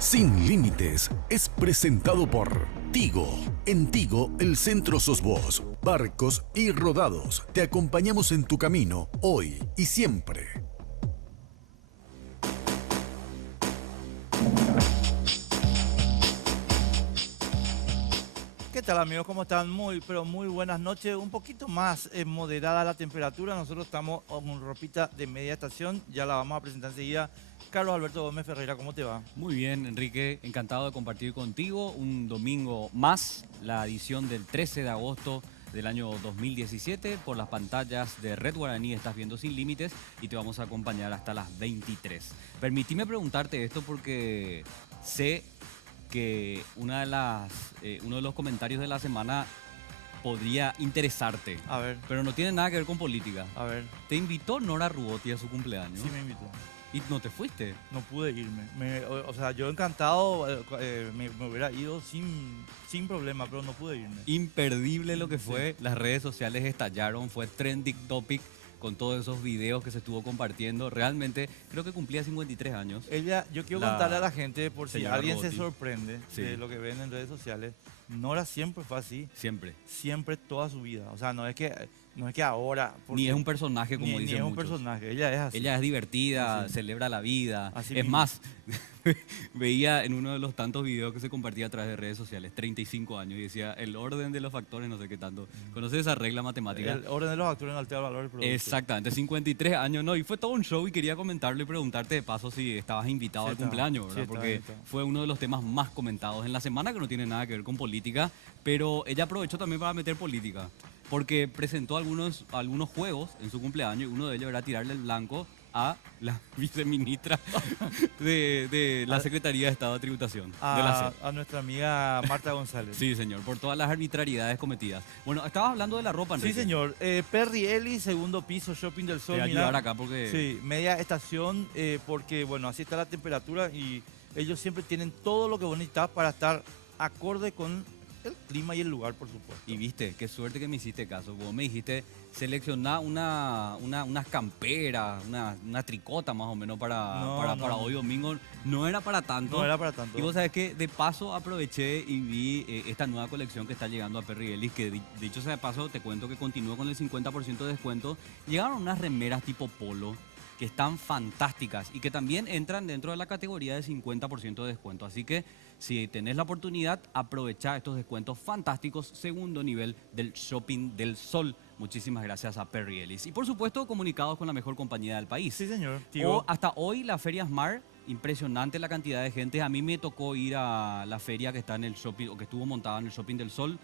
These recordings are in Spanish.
Sin Límites es presentado por Tigo. En Tigo, el centro sos vos. Barcos y rodados. Te acompañamos en tu camino, hoy y siempre. ¿Qué tal, amigos? ¿Cómo están? Pero muy buenas noches. Un poquito más moderada la temperatura. Nosotros estamos con ropita de media estación. Ya la vamos a presentar enseguida. Carlos Alberto Gómez Ferreira, ¿cómo te va? Muy bien, Enrique. Encantado de compartir contigo un domingo más, la edición del 13 de agosto del año 2017. Por las pantallas de Red Guaraní estás viendo Sin Límites y te vamos a acompañar hasta las 23. Permitime preguntarte esto porque sé que uno de los comentarios de la semana podría interesarte. A ver. Pero no tiene nada que ver con política. A ver. ¿Te invitó Nora Rubotti a su cumpleaños? Sí, me invitó. ¿Y no te fuiste? No pude irme. O sea, yo encantado me hubiera ido sin problema, pero no pude irme. Imperdible lo que fue. Sí. Las redes sociales estallaron, fue trending topic con todos esos videos que se estuvo compartiendo. Realmente creo que cumplía 53 años. Yo quiero contarle a la gente, por si señora alguien Rubotti se sorprende de lo que ven en redes sociales, Nora siempre fue así. Siempre. Siempre, toda su vida. O sea, no es que ahora... Ni es un personaje, como ni dicen es un muchos. personaje, ella es así. Ella es divertida, Sí. celebra la vida. Así Es mismo. más, veía en uno de los tantos videos que se compartía a través de redes sociales, 35 años, y decía el orden de los factores, no sé qué tanto. ¿Conoces esa regla matemática? El orden de los actores no altera el valor del producto. Exactamente, 53 años, no, y fue todo un show y quería comentarlo y preguntarte de paso si estabas invitado Sí, al estaba. cumpleaños, ¿verdad? Sí, estaba Porque invitado. fue uno de los temas más comentados en la semana, que no tiene nada que ver con política, pero ella aprovechó también para meter política, porque presentó algunos juegos en su cumpleaños y uno de ellos era tirarle el blanco a la viceministra de la Secretaría de Estado de Tributación, de la SED. A nuestra amiga Marta González. Sí, señor, por todas las arbitrariedades cometidas. Bueno, estabas hablando de la ropa, Sí, Enrique. señor. Perry Ellis, segundo piso, Shopping del Te Sol. voy a mira. ayudar acá porque... Sí, media estación, porque bueno, así está la temperatura y ellos siempre tienen todo lo que vos necesitas para estar acorde con el clima y el lugar, por supuesto. Y viste, qué suerte que me hiciste caso. Vos me dijiste, seleccioná unas camperas, una tricota más o menos para hoy domingo. No era para tanto. No era para tanto. Y vos sabés que de paso aproveché y vi esta nueva colección que está llegando a Perry Ellis, que dicho sea de paso, te cuento que continúa con el 50% de descuento. Llegaron unas remeras tipo polo que están fantásticas y que también entran dentro de la categoría de 50% de descuento. Así que si tenés la oportunidad, aprovechá estos descuentos fantásticos, segundo nivel del Shopping del Sol. Muchísimas gracias a Perry Ellis. Y por supuesto, comunicados con la mejor compañía del país. Sí, señor. Hasta hoy la Feria Smart, impresionante la cantidad de gente. A mí me tocó ir a la feria que está en el shopping, o que estuvo montada en el Shopping del Sol.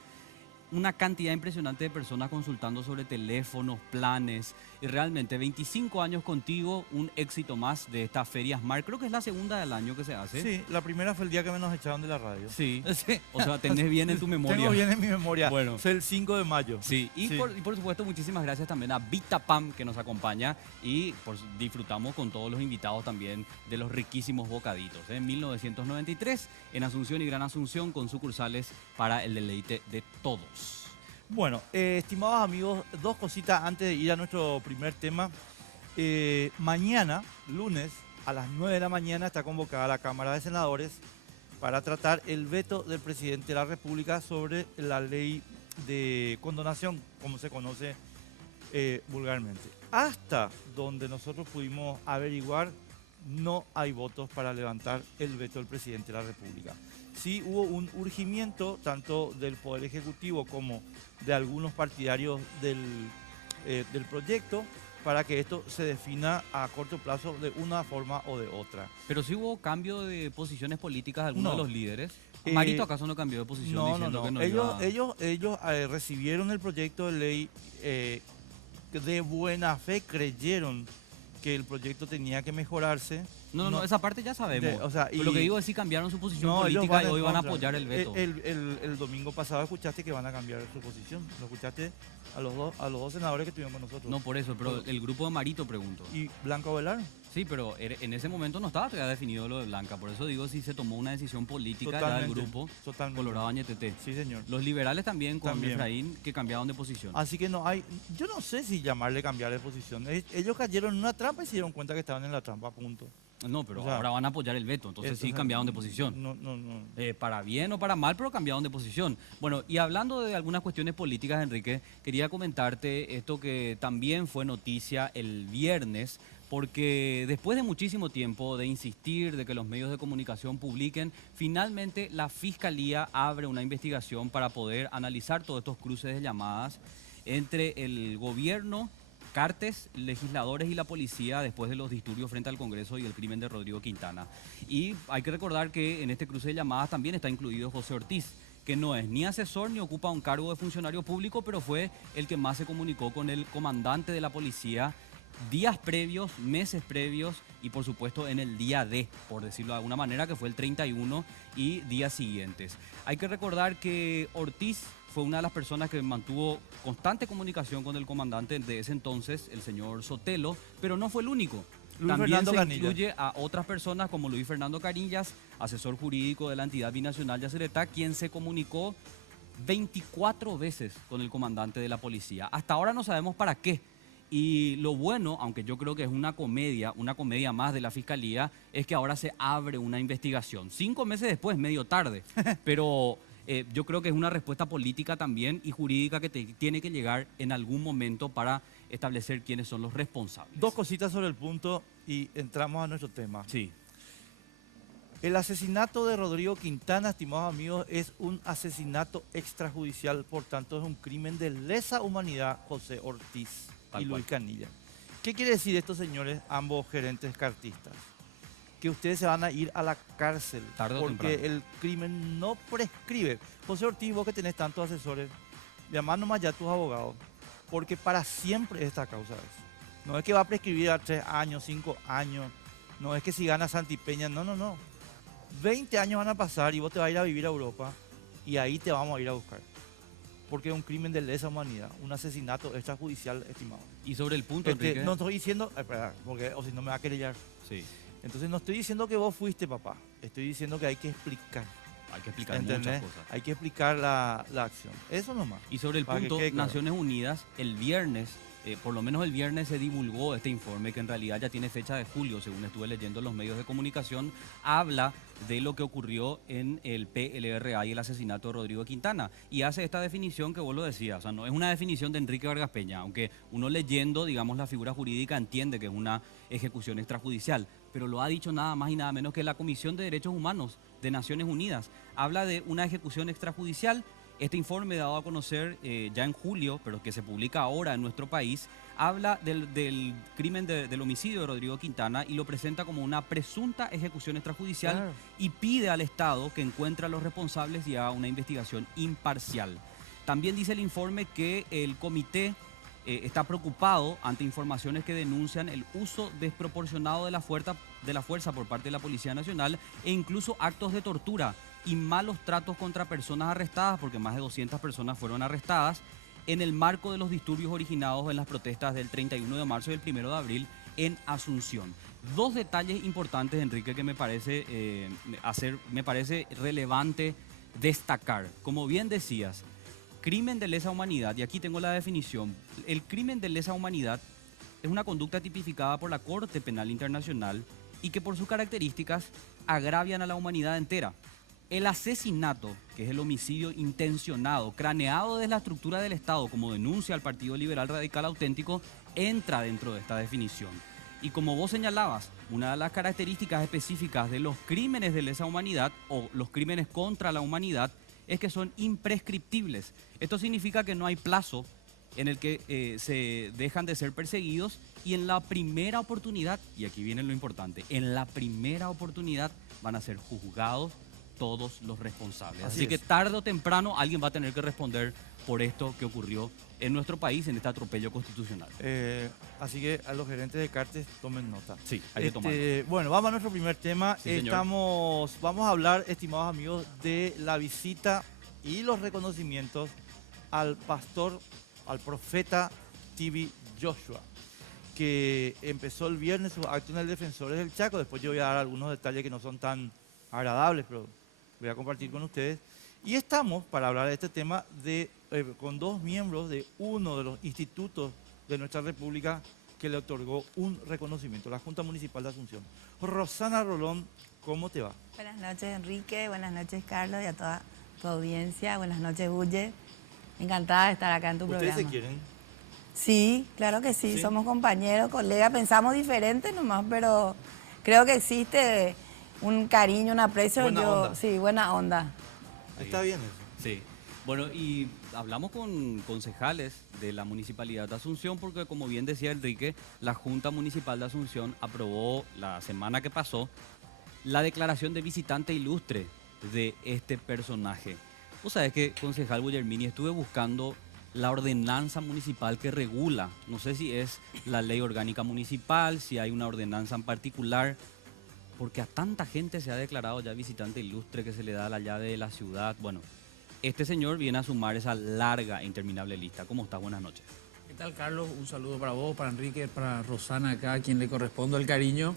Una cantidad impresionante de personas consultando sobre teléfonos, planes, y realmente 25 años contigo, un éxito más de esta Feria Smart. Creo que es la segunda del año que se hace. Sí, la primera fue el día que me nos echaron de la radio. Sí. Sí. O sea, tenés bien en tu memoria. Tengo bien en mi memoria. Bueno. Fue el 5 de mayo. Sí, y, Sí. Por supuesto muchísimas gracias también a Vitapam que nos acompaña y disfrutamos con todos los invitados también de los riquísimos bocaditos. En 1993 en Asunción y Gran Asunción con sucursales para el deleite de todos. Bueno, estimados amigos, dos cositas antes de ir a nuestro primer tema. Mañana, lunes, a las 9 de la mañana, está convocada la Cámara de Senadores para tratar el veto del presidente de la República sobre la ley de condonación, como se conoce vulgarmente. Hasta donde nosotros pudimos averiguar, no hay votos para levantar el veto del presidente de la República. Sí hubo un urgimiento tanto del Poder Ejecutivo como de algunos partidarios del proyecto para que esto se defina a corto plazo de una forma o de otra. Pero sí hubo cambio de posiciones políticas de algunos No. de los líderes. ¿Marito acaso no cambió de posición No, diciendo que no Ellos recibieron el proyecto de ley de buena fe, creyeron que el proyecto tenía que mejorarse. No, esa parte ya sabemos. O sea, Pero y- lo que digo es si cambiaron su posición No, ellos política y en hoy van a contra. apoyar el veto. El domingo pasado escuchaste que van a cambiar su posición. Lo escuchaste a los dos senadores que estuvieron con nosotros. No por eso, pero el grupo de Marito pregunto. Y Blanco Velar. Sí, pero en ese momento no estaba todavía definido lo de Blanca. Por eso digo si se tomó una decisión política ya del grupo Totalmente. Colorado Añetete. Sí, señor. Los liberales también con También. Efraín que cambiaron de posición. Así que no hay, yo no sé si llamarle cambiar de posición. Ellos cayeron en una trampa y se dieron cuenta que estaban en la trampa, punto. No, pero O sea, ahora van a apoyar el veto, entonces sí cambiaron de posición. No. Para bien o para mal, pero cambiaron de posición. Bueno, y hablando de algunas cuestiones políticas, Enrique, quería comentarte esto que también fue noticia el viernes, porque después de muchísimo tiempo de insistir, de que los medios de comunicación publiquen, finalmente la Fiscalía abre una investigación para poder analizar todos estos cruces de llamadas entre el gobierno, Cartes, legisladores y la policía después de los disturbios frente al Congreso y el crimen de Rodrigo Quintana. Y hay que recordar que en este cruce de llamadas también está incluido José Ortiz, que no es ni asesor ni ocupa un cargo de funcionario público, pero fue el que más se comunicó con el comandante de la policía días previos, meses previos y por supuesto en el día D, por decirlo de alguna manera, que fue el 31 y días siguientes. Hay que recordar que Ortiz fue una de las personas que mantuvo constante comunicación con el comandante de ese entonces, el señor Sotelo, pero no fue el único. Luis También Fernando se Canilla. incluye a otras personas como Luis Fernando Carillas, asesor jurídico de la entidad binacional Yacyretá, quien se comunicó 24 veces con el comandante de la policía. Hasta ahora no sabemos para qué. Y lo bueno, aunque yo creo que es una comedia más de la Fiscalía, es que ahora se abre una investigación. 5 meses después, medio tarde, pero yo creo que es una respuesta política también y jurídica que tiene que llegar en algún momento para establecer quiénes son los responsables. Dos cositas sobre el punto y entramos a nuestro tema. Sí, El asesinato de Rodrigo Quintana, estimados amigos, es un asesinato extrajudicial, por tanto es un crimen de lesa humanidad, José Ortiz Tal y Luis cual. Canilla. ¿Qué quiere decir estos señores, ambos gerentes cartistas? Que ustedes se van a ir a la cárcel Tarde o porque temprano. el crimen no prescribe. José Ortiz, vos que tenés tantos asesores, llamá nomás ya a tus abogados, porque para siempre esta causa es. No es que va a prescribir a 3 años, 5 años, no es que si gana Santipeña, no. 20 años van a pasar y vos te vas a ir a vivir a Europa y ahí te vamos a ir a buscar. Porque es un crimen de lesa humanidad, un asesinato extrajudicial, estimado. y sobre el punto, Enrique. No estoy diciendo, espera, porque o si no me va a querellar. Sí, Entonces no estoy diciendo que vos fuiste, papá. Estoy diciendo que hay que explicar. hay que explicar ¿Entendés? muchas cosas. Hay que explicar la acción. Eso nomás. Y sobre el Para que punto, quede claro. Naciones Unidas, el viernes, por lo menos el viernes se divulgó este informe que en realidad ya tiene fecha de julio, según estuve leyendo en los medios de comunicación, habla de lo que ocurrió en el PLRA y el asesinato de Rodrigo Quintana. Y hace esta definición que vos lo decías, o sea, no es una definición de Enrique Vargas Peña, aunque uno leyendo, digamos, la figura jurídica entiende que es una ejecución extrajudicial, pero lo ha dicho nada más y nada menos que la Comisión de Derechos Humanos de Naciones Unidas. Habla de una ejecución extrajudicial. Este informe dado a conocer ya en julio, pero que se publica ahora en nuestro país, habla del crimen del homicidio de Rodrigo Quintana y lo presenta como una presunta ejecución extrajudicial Claro. y pide al Estado que encuentre a los responsables y haga una investigación imparcial. También dice el informe que el comité está preocupado ante informaciones que denuncian el uso desproporcionado de la fuerza por parte de la Policía Nacional e incluso actos de tortura y malos tratos contra personas arrestadas, porque más de 200 personas fueron arrestadas, en el marco de los disturbios originados en las protestas del 31 de marzo y el 1 de abril en Asunción. Dos detalles importantes, Enrique, que me parece relevante destacar. Como bien decías, crimen de lesa humanidad, y aquí tengo la definición. El crimen de lesa humanidad es una conducta tipificada por la Corte Penal Internacional y que por sus características agravian a la humanidad entera. El asesinato, que es el homicidio intencionado, craneado desde la estructura del Estado, como denuncia el Partido Liberal Radical Auténtico, entra dentro de esta definición. Y como vos señalabas, una de las características específicas de los crímenes de lesa humanidad o los crímenes contra la humanidad es que son imprescriptibles. Esto significa que no hay plazo en el que se dejan de ser perseguidos y en la primera oportunidad, y aquí viene lo importante, en la primera oportunidad van a ser juzgados todos los responsables. Así Así es. que tarde o temprano alguien va a tener que responder por esto que ocurrió en nuestro país, en este atropello constitucional. Así que a los gerentes de Cartes tomen nota. Sí, hay que tomar. Bueno, vamos a nuestro primer tema. Sí, señor. Vamos a hablar, estimados amigos, de la visita y los reconocimientos al pastor, al profeta TV Joshua, que empezó el viernes su acto en el Defensores del Chaco. Después yo voy a dar algunos detalles que no son tan agradables, pero voy a compartir con ustedes. Y estamos, para hablar de este tema, con dos miembros de uno de los institutos de nuestra República que le otorgó un reconocimiento, la Junta Municipal de Asunción. Rosana Rolón, ¿cómo te va? Buenas noches, Enrique. Buenas noches, Carlos, y a toda tu audiencia. Buenas noches, Bulle. Encantada de estar acá en tu ¿Ustedes programa. se quieren? Sí, claro que sí. ¿Sí? Somos compañeros, colegas. Pensamos diferente nomás, pero creo que existe un cariño, un aprecio. Buena onda. Sí, buena onda. Está bien eso. Sí. Bueno, y hablamos con concejales de la Municipalidad de Asunción porque, como bien decía Enrique, la Junta Municipal de Asunción aprobó la semana que pasó la declaración de visitante ilustre de este personaje. Vos sabés que, concejal Guillermini, estuve buscando la ordenanza municipal que regula, no sé si es la ley orgánica municipal, si hay una ordenanza en particular, porque a tanta gente se ha declarado ya visitante ilustre que se le da la llave de la ciudad. Bueno, este señor viene a sumar esa larga e interminable lista. ¿Cómo estás? Buenas noches. ¿Qué tal, Carlos? Un saludo para vos, para Enrique, para Rosana acá, a quien le corresponde el cariño.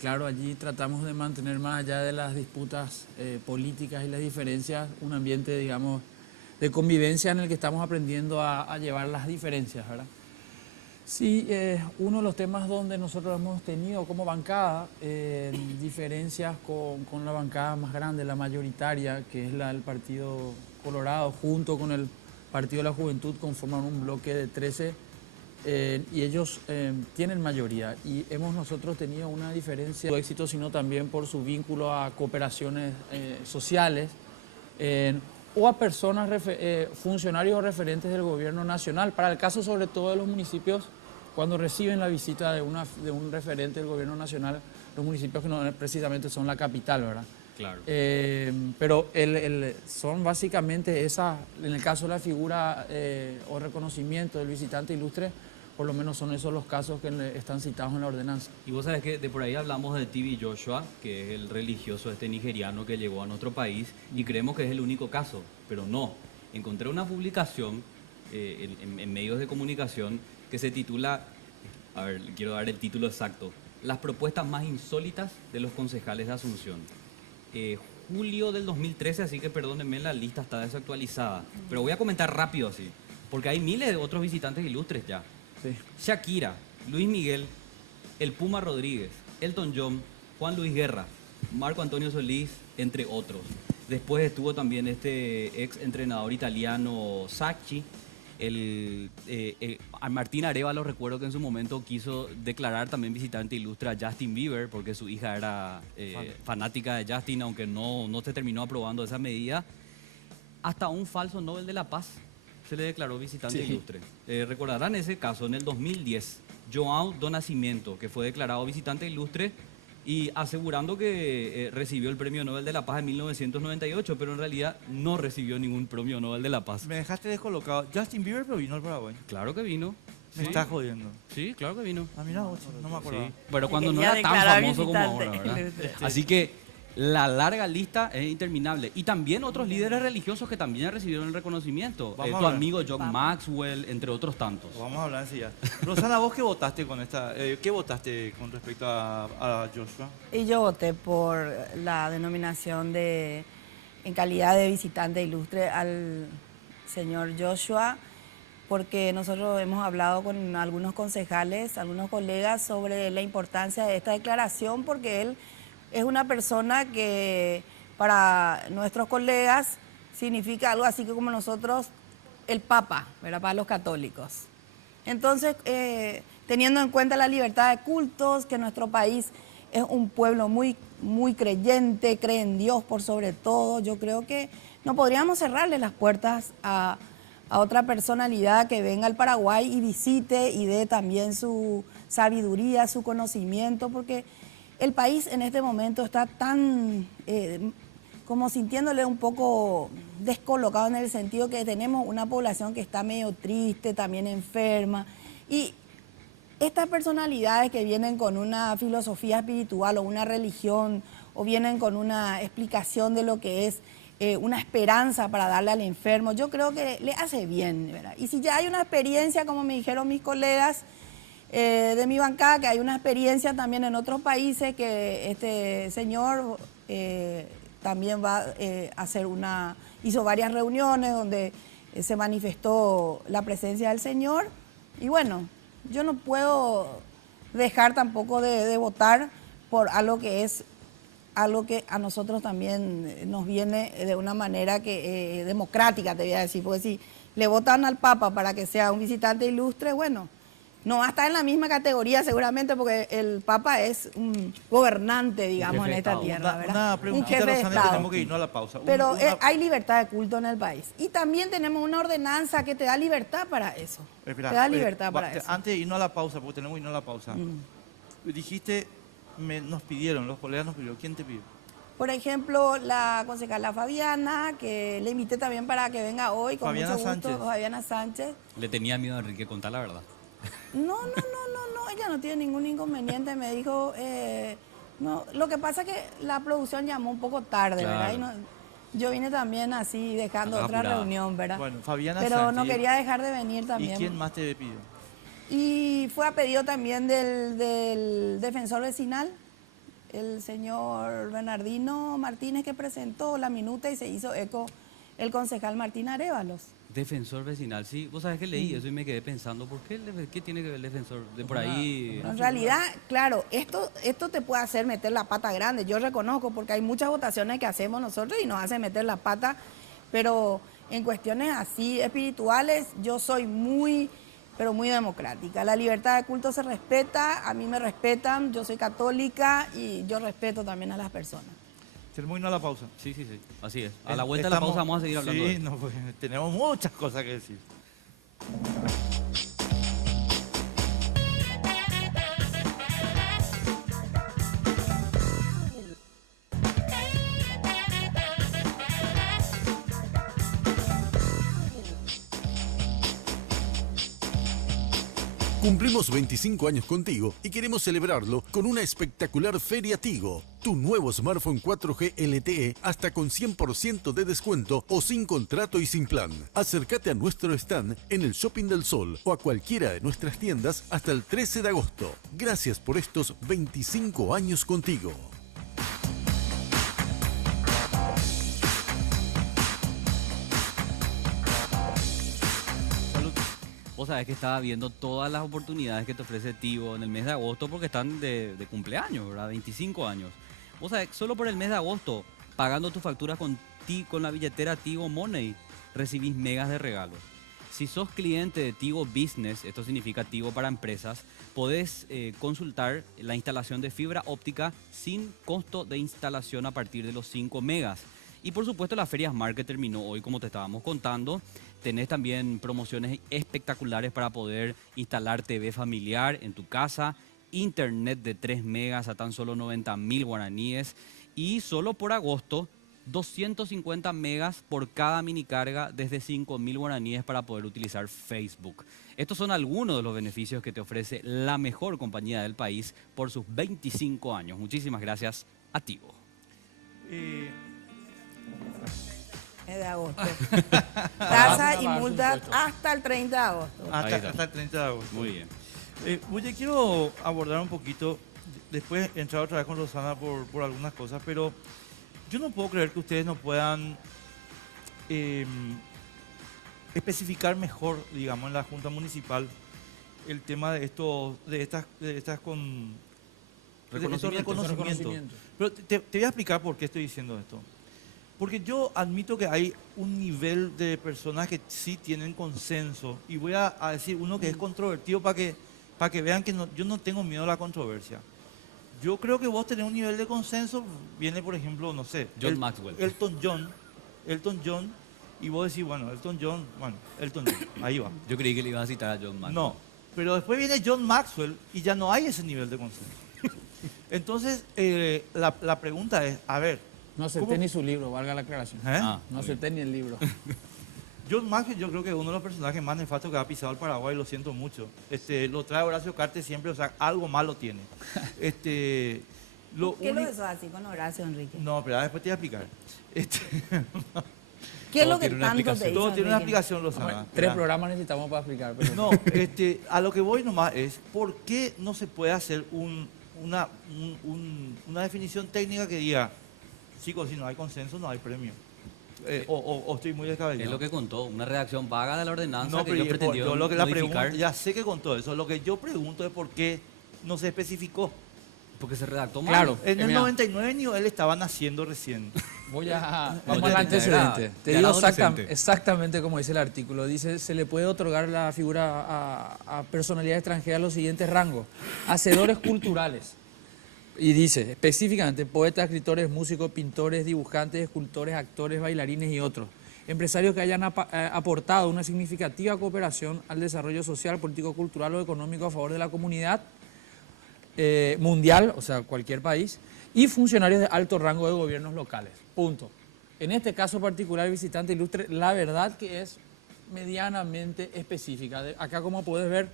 Claro, allí tratamos de mantener más allá de las disputas políticas y las diferencias, un ambiente, digamos, de convivencia en el que estamos aprendiendo a llevar las diferencias, ¿verdad? Sí, uno de los temas donde nosotros hemos tenido como bancada diferencias con la bancada más grande, la mayoritaria, que es la del Partido Colorado, junto con el Partido de la Juventud, conforman un bloque de 13 y ellos tienen mayoría. Y hemos nosotros tenido una diferencia de éxito, sino también por su vínculo a cooperaciones sociales o a personas, funcionarios o referentes del gobierno nacional. Para el caso sobre todo de los municipios, cuando reciben la visita de un referente del gobierno nacional, los municipios que no precisamente son la capital, ¿verdad? Claro. Pero son básicamente esas, en el caso de la figura o reconocimiento del visitante ilustre, por lo menos son esos los casos que están citados en la ordenanza. Y vos sabés que de por ahí hablamos de T.B. Joshua, que es el religioso nigeriano que llegó a nuestro país, y creemos que es el único caso, pero no. Encontré una publicación en medios de comunicación que se titula, a ver, quiero dar el título exacto, Las propuestas más insólitas de los concejales de Asunción. Julio del 2013, así que perdónenme, la lista está desactualizada, pero voy a comentar rápido así, porque hay miles de otros visitantes ilustres ya. Sí. Shakira, Luis Miguel, el Puma Rodríguez, Elton John, Juan Luis Guerra, Marco Antonio Solís, entre otros. Después estuvo también este ex entrenador italiano Sacchi, a Martín Arévalo, recuerdo que en su momento quiso declarar también visitante ilustre a Justin Bieber porque su hija era fanática de Justin, aunque no se terminó aprobando esa medida. Hasta un falso Nobel de la Paz se le declaró visitante ilustre. Recordarán ese caso en el 2010, João do Nascimento, que fue declarado visitante ilustre y asegurando que recibió el Premio Nobel de la Paz en 1998, pero en realidad no recibió ningún Premio Nobel de la Paz. Me dejaste descolocado. Justin Bieber, pero vino al Paraguay. Claro que vino. Me estás jodiendo. Sí, claro que vino. Ah, mira, vos, no me acordaba. Sí, pero cuando no Quería era tan declarar famoso como visitante ahora, ¿verdad? ilustre. Así que la larga lista es interminable. Y también otros líderes religiosos que también recibieron el reconocimiento. Vamos a Tu ver. amigo John Maxwell, entre otros tantos. Vamos a hablar enseguida. Rosana, ¿vos qué votaste con esta? ¿Qué votaste con respecto a Joshua? Y yo voté por la denominación en calidad de visitante ilustre al señor Joshua, porque nosotros hemos hablado con algunos concejales, algunos colegas sobre la importancia de esta declaración, porque él es una persona que para nuestros colegas significa algo así que como nosotros el Papa, ¿verdad? Para los católicos. Entonces, teniendo en cuenta la libertad de cultos, que nuestro país es un pueblo muy, muy creyente, cree en Dios por sobre todo, yo creo que no podríamos cerrarle las puertas a otra personalidad que venga al Paraguay y visite y dé también su sabiduría, su conocimiento, porque el país en este momento está tan como sintiéndole un poco descolocado en el sentido que tenemos una población que está medio triste, también enferma. Y estas personalidades que vienen con una filosofía espiritual o una religión o vienen con una explicación de lo que es una esperanza para darle al enfermo, yo creo que le hace bien, ¿verdad? Y si ya hay una experiencia, como me dijeron mis colegas, de mi bancada, que hay una experiencia también en otros países, que este señor también va a hacer hizo varias reuniones donde se manifestó la presencia del señor. Y bueno, yo no puedo dejar tampoco de votar por algo que es algo que a nosotros también nos viene de una manera que democrática, te voy a decir, porque si le votan al Papa para que sea un visitante ilustre, bueno, no va a estar en la misma categoría seguramente porque el Papa es un gobernante, digamos, en esta tierra, ¿verdad? Una Un preguntita, jefe de Rosana, Estado. tenemos que irnos a la pausa. Pero hay libertad de culto en el país. Y también tenemos una ordenanza que te da libertad para eso. Espera, te da libertad para eso. Antes de irnos a la pausa, porque tenemos que irnos a la pausa. Dijiste, nos pidieron, los colegas nos pidieron. ¿Quién te pidió? Por ejemplo, la concejala Fabiana, que le invité también para que venga hoy con Fabiana mucho gusto. Sánchez. Fabiana Sánchez. Le tenía miedo a Enrique, contar la verdad. No, ella no tiene ningún inconveniente. Me dijo, no, lo que pasa es que la producción llamó un poco tarde, Claro. ¿verdad? Y no, yo vine también así dejando Estaba otra apurada. reunión, ¿verdad? Bueno, Fabiana Pero Sánchez. no quería dejar de venir ¿Y también. quién más te pidió? Y fue a pedido también del defensor vecinal, el señor Bernardino Martínez, que presentó la minuta y se hizo eco el concejal Martín Arévalos. Defensor vecinal, sí. Vos sabés que leí eso y me quedé pensando, ¿por qué, qué tiene que ver el defensor? De por ahí... En realidad, claro, esto te puede hacer meter la pata grande. Yo reconozco porque hay muchas votaciones que hacemos nosotros y nos hace meter la pata, pero en cuestiones así espirituales yo soy muy, pero muy democrática. La libertad de culto se respeta, a mí me respetan, yo soy católica y yo respeto también a las personas. Tenemos que irnos a la pausa. Sí, así es. A la vuelta de la pausa vamos a seguir hablando de Sí, esto. no, pues, tenemos muchas cosas que decir. Cumplimos 25 años contigo y queremos celebrarlo con una espectacular Feria Tigo. Tu nuevo smartphone 4G LTE hasta con 100% de descuento o sin contrato y sin plan. Acércate a nuestro stand en el Shopping del Sol o a cualquiera de nuestras tiendas hasta el 13 de agosto. Gracias por estos 25 años contigo. Vos sabés que estaba viendo todas las oportunidades que te ofrece Tigo en el mes de agosto porque están de cumpleaños, ¿verdad? 25 años. Vos sabés, solo por el mes de agosto, pagando tus facturas con la billetera Tigo Money, recibís megas de regalos. Si sos cliente de Tigo Business, esto significa Tigo para empresas, podés consultar la instalación de fibra óptica sin costo de instalación a partir de los 5 megas. Y por supuesto la Feria Smart que terminó hoy, como te estábamos contando. Tenés también promociones espectaculares para poder instalar TV familiar en tu casa, internet de 3 megas a tan solo 90.000 guaraníes y solo por agosto 250 megas por cada mini carga desde 5.000 guaraníes para poder utilizar Facebook. Estos son algunos de los beneficios que te ofrece la mejor compañía del país por sus 25 años. Muchísimas gracias a Tigo. De agosto. Tasas y multas hasta el 30 de agosto. Hasta el 30 de agosto. Muy bien. Yo quiero abordar un poquito, después entrar otra vez con Rosana por algunas cosas, pero yo no puedo creer que ustedes no puedan especificar mejor, digamos, en la Junta Municipal el tema de estos reconocimientos. Pero te voy a explicar por qué estoy diciendo esto. Porque yo admito que hay un nivel de personas que sí tienen consenso, y voy a decir uno que es controvertido para que vean que yo no tengo miedo a la controversia. Yo creo que vos tenés un nivel de consenso, viene por ejemplo, no sé, John Maxwell. Elton John, y vos decís, bueno, Elton John, ahí va. Yo creí que le ibas a citar a John Maxwell. No, pero después viene John Maxwell y ya no hay ese nivel de consenso. Entonces, la pregunta es, a ver, No acepté ¿cómo? ni su libro, valga la aclaración. ¿eh? No muy acepté ni el libro. John Maxwell yo creo que es uno de los personajes más nefastos que ha pisado el Paraguay, lo siento mucho. Lo trae Horacio Cartes siempre, o sea, algo malo tiene. ¿Qué lo hizo así con Horacio, Enrique? No, pero después te voy a explicar. ¿Qué es todo lo que tiene una tanto te explicación. hizo, Todo tiene una Enrique? explicación, Rosana. 3 programas necesitamos para explicar. Pero... No, a lo que voy nomás es, ¿por qué no se puede hacer una definición técnica que diga, chicos, si no hay consenso, no hay premio? o estoy muy descabellado. Es lo que contó, una redacción vaga de la ordenanza No, que pero ellos pretendieron yo lo que la modificar pregunta, ya sé que contó eso, lo que yo pregunto es por qué no se especificó. porque se redactó mal. Claro. En el Mira. 99 ni él estaba naciendo recién. Vamos al ya antecedente. era- Te ya digo era adolescente. exactamente como dice el artículo. Dice, se le puede otorgar la figura a personalidades extranjeras los siguientes rangos. Hacedores culturales. Y dice, específicamente, poetas, escritores, músicos, pintores, dibujantes, escultores, actores, bailarines y otros. Empresarios que hayan aportado una significativa cooperación al desarrollo social, político, cultural o económico a favor de la comunidad mundial, o sea, cualquier país, y funcionarios de alto rango de gobiernos locales. Punto. En este caso particular, visitante ilustre, la verdad que es medianamente específica. Acá, como puedes ver,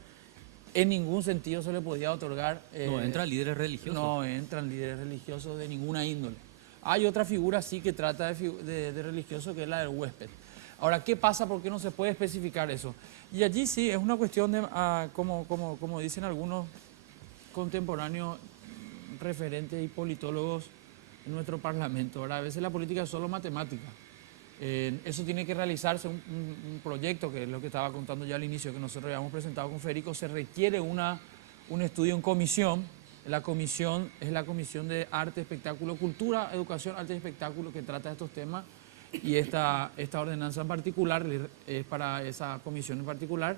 en ningún sentido se le podía otorgar... No entran líderes religiosos. No entran líderes religiosos de ninguna índole. Hay otra figura sí que trata de religioso, que es la del huésped. Ahora, ¿qué pasa? ¿Por qué no se puede especificar eso? Y allí sí, es una cuestión de, como dicen algunos contemporáneos referentes y politólogos en nuestro parlamento. Ahora, a veces la política es solo matemática. Eso tiene que realizarse un proyecto, que es lo que estaba contando ya al inicio, que nosotros habíamos presentado con Federico. Se requiere un estudio en comisión. La comisión es la Comisión de Arte, Espectáculo, Cultura, Educación, Arte y Espectáculo, que trata estos temas. Y esta ordenanza en particular es para esa comisión en particular.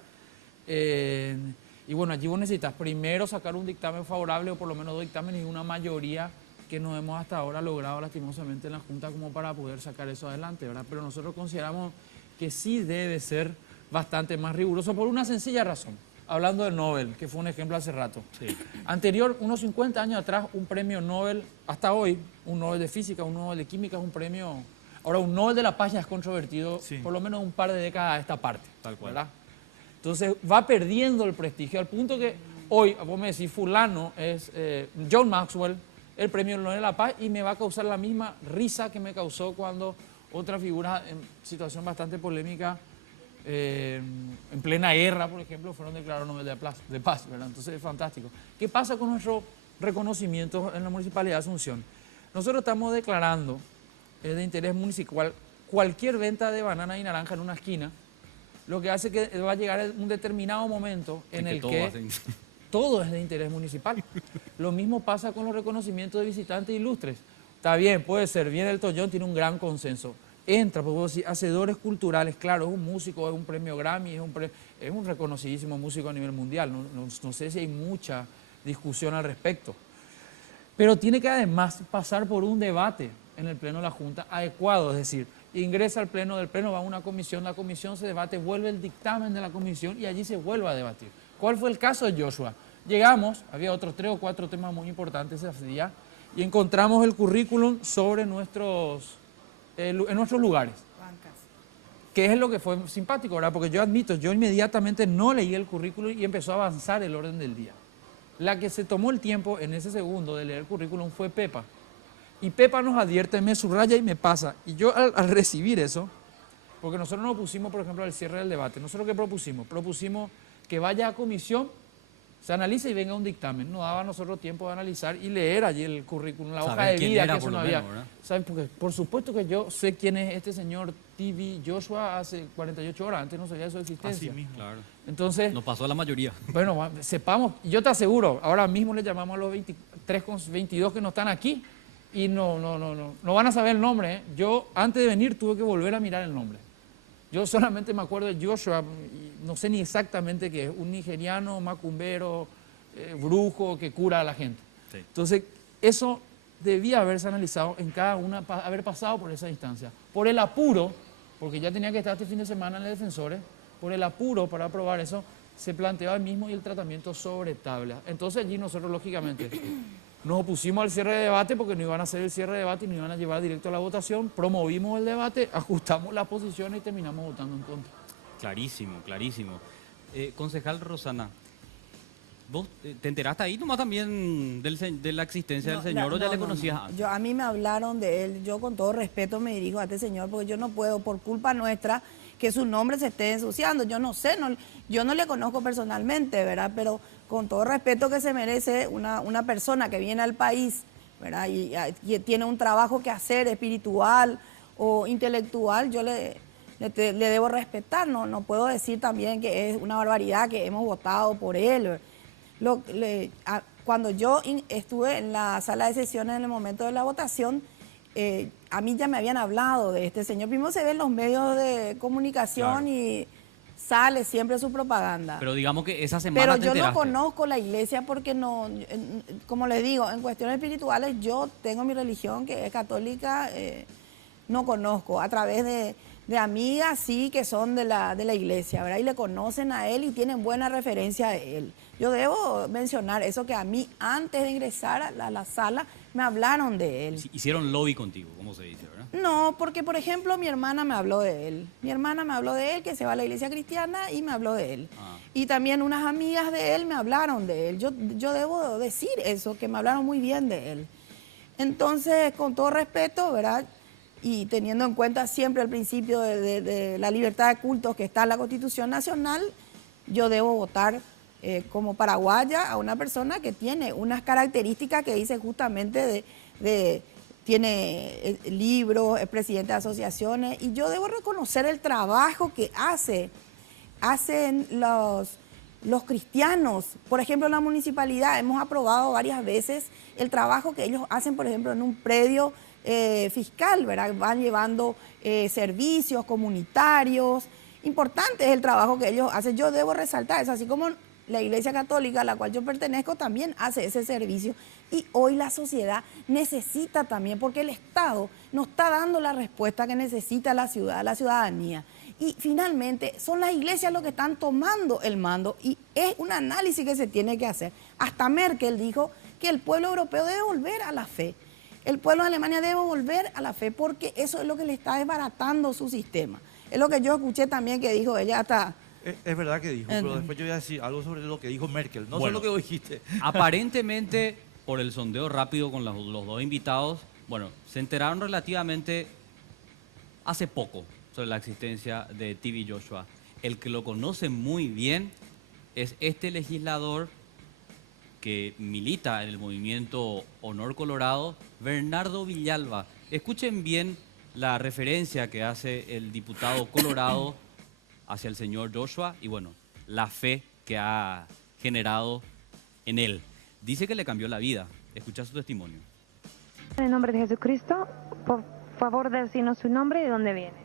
Y bueno, allí vos necesitas primero sacar un dictamen favorable, o por lo menos dos dictámenes y una mayoría que no hemos hasta ahora logrado lastimosamente en la Junta como para poder sacar eso adelante, ¿verdad? Pero nosotros consideramos que sí debe ser bastante más riguroso por una sencilla razón. Hablando del Nobel, que fue un ejemplo hace rato. Sí. Anterior, unos 50 años atrás, un premio Nobel, hasta hoy, un Nobel de Física, un Nobel de Química, es un premio... Ahora, un Nobel de la Paz ya es controvertido, Sí. por lo menos un par de décadas a esta parte. Tal cual. ¿Verdad? Entonces, va perdiendo el prestigio, al punto que hoy, vos me decís, fulano es John Maxwell, el premio Nobel de la Paz, y me va a causar la misma risa que me causó cuando otra figura en situación bastante polémica, en plena guerra, por ejemplo, fueron declarados Nobel de Paz, ¿verdad? Entonces es fantástico. ¿Qué pasa con nuestro reconocimiento en la Municipalidad de Asunción? Nosotros estamos declarando de interés municipal cualquier venta de banana y naranja en una esquina, lo que hace que va a llegar un determinado momento en el que todo es de interés municipal. Lo mismo pasa con los reconocimientos de visitantes ilustres. Está bien, puede ser, bien el Tollón tiene un gran consenso. Entra, puedo decir, hacedores culturales, claro, es un músico, es un premio Grammy, es un reconocidísimo músico a nivel mundial. No sé si hay mucha discusión al respecto. Pero tiene que además pasar por un debate en el Pleno de la Junta adecuado, es decir, ingresa al Pleno, del Pleno va a una comisión, la comisión se debate, vuelve el dictamen de la comisión y allí se vuelve a debatir. ¿Cuál fue el caso de Joshua? Llegamos, había otros 3 o 4 temas muy importantes ese día, y encontramos el currículum sobre en nuestros lugares. Que es lo que fue simpático, ¿verdad? Porque yo admito, yo inmediatamente no leí el currículum y empezó a avanzar el orden del día. La que se tomó el tiempo en ese segundo de leer el currículum fue Pepa. Y Pepa nos advierte, me subraya y me pasa. Y yo al recibir eso, porque nosotros nos opusimos, por ejemplo, al cierre del debate. ¿Nosotros qué propusimos? Propusimos que vaya a comisión, se analice y venga un dictamen. No daba a nosotros tiempo de analizar y leer allí el currículum, la hoja de vida, que eso no había. ¿Saben? Porque por supuesto que yo sé quién es este señor TV Joshua hace 48 horas, antes no sabía de su existencia. Así mismo. Claro. Entonces, Nos pasó a la mayoría. bueno, sepamos, yo te aseguro, ahora mismo le llamamos a los 22 que no están aquí y no van a saber el nombre, ¿eh? Yo antes de venir tuve que volver a mirar el nombre. Yo solamente me acuerdo de Joshua, no sé ni exactamente qué es, un nigeriano, macumbero, brujo que cura a la gente. Sí. Entonces, eso debía haberse analizado en cada una, haber pasado por esa instancia. Por el apuro, porque ya tenía que estar este fin de semana en el Defensores, por el apuro para aprobar eso, se planteaba el mismo y el tratamiento sobre tabla. Entonces allí nosotros, lógicamente, nos opusimos al cierre de debate porque no iban a hacer el cierre de debate y no iban a llevar directo a la votación, promovimos el debate, ajustamos las posiciones y terminamos votando en contra. Clarísimo, clarísimo. Concejal Rosana, ¿vos te enteraste ahí nomás también de la existencia del señor o ya le conocías antes? A mí me hablaron de él, yo con todo respeto me dirijo a este señor porque yo no puedo, por culpa nuestra, que su nombre se esté ensuciando. Yo no sé, yo no le conozco personalmente, ¿verdad? Pero con todo respeto que se merece una persona que viene al país, ¿verdad? Y tiene un trabajo que hacer espiritual, o intelectual, yo le debo respetar, no puedo decir también que es una barbaridad que hemos votado por él. Cuando yo estuve en la sala de sesiones en el momento de la votación, a mí ya me habían hablado de este señor. Primero se ve en los medios de comunicación, claro, y sale siempre su propaganda. Pero digamos que esa semana Pero te yo enteraste. no conozco la iglesia porque no, como les digo, en cuestiones espirituales yo tengo mi religión que es católica, no conozco. A través de amigas sí que son de la iglesia, ¿verdad? Y le conocen a él y tienen buena referencia de él. Yo debo mencionar eso, que a mí antes de ingresar a la sala me hablaron de él. Hicieron lobby contigo, como se dice, ¿verdad? No, porque por ejemplo mi hermana me habló de él. Mi hermana me habló de él, que se va a la iglesia cristiana, y me habló de él. Y también unas amigas de él me hablaron de él. Yo debo decir eso, que me hablaron muy bien de él. Entonces, con todo respeto, ¿verdad? Y teniendo en cuenta siempre el principio de la libertad de cultos que está en la Constitución Nacional, yo debo votar como paraguaya a una persona que tiene unas características que dice justamente tiene libros, es presidente de asociaciones, y yo debo reconocer el trabajo que hacen los cristianos. Por ejemplo, en la municipalidad hemos aprobado varias veces el trabajo que ellos hacen, por ejemplo, en un predio fiscal, ¿verdad? Van llevando servicios comunitarios. Importante es el trabajo que ellos hacen. Yo debo resaltar eso, así como la Iglesia Católica a la cual yo pertenezco también hace ese servicio. Y hoy la sociedad necesita también, porque el Estado no está dando la respuesta que necesita la ciudadanía. Y finalmente son las iglesias los que están tomando el mando, y es un análisis que se tiene que hacer. Hasta Merkel dijo que el pueblo europeo debe volver a la fe. El pueblo de Alemania debe volver a la fe, porque eso es lo que le está desbaratando su sistema. Es lo que yo escuché también que dijo ella hasta... Es verdad que dijo, pero después yo voy a decir algo sobre lo que dijo Merkel, no Bueno, solo lo que dijiste. Aparentemente, por el sondeo rápido con los dos invitados, bueno, se enteraron relativamente hace poco sobre la existencia de TV Joshua. El que lo conoce muy bien es este legislador que milita en el movimiento Honor Colorado, Bernardo Villalba. Escuchen bien la referencia que hace el diputado colorado hacia el señor Joshua y, bueno, la fe que ha generado en él. Dice que le cambió la vida. Escucha su testimonio. En el nombre de Jesucristo, por favor, decirnos su nombre y de dónde viene.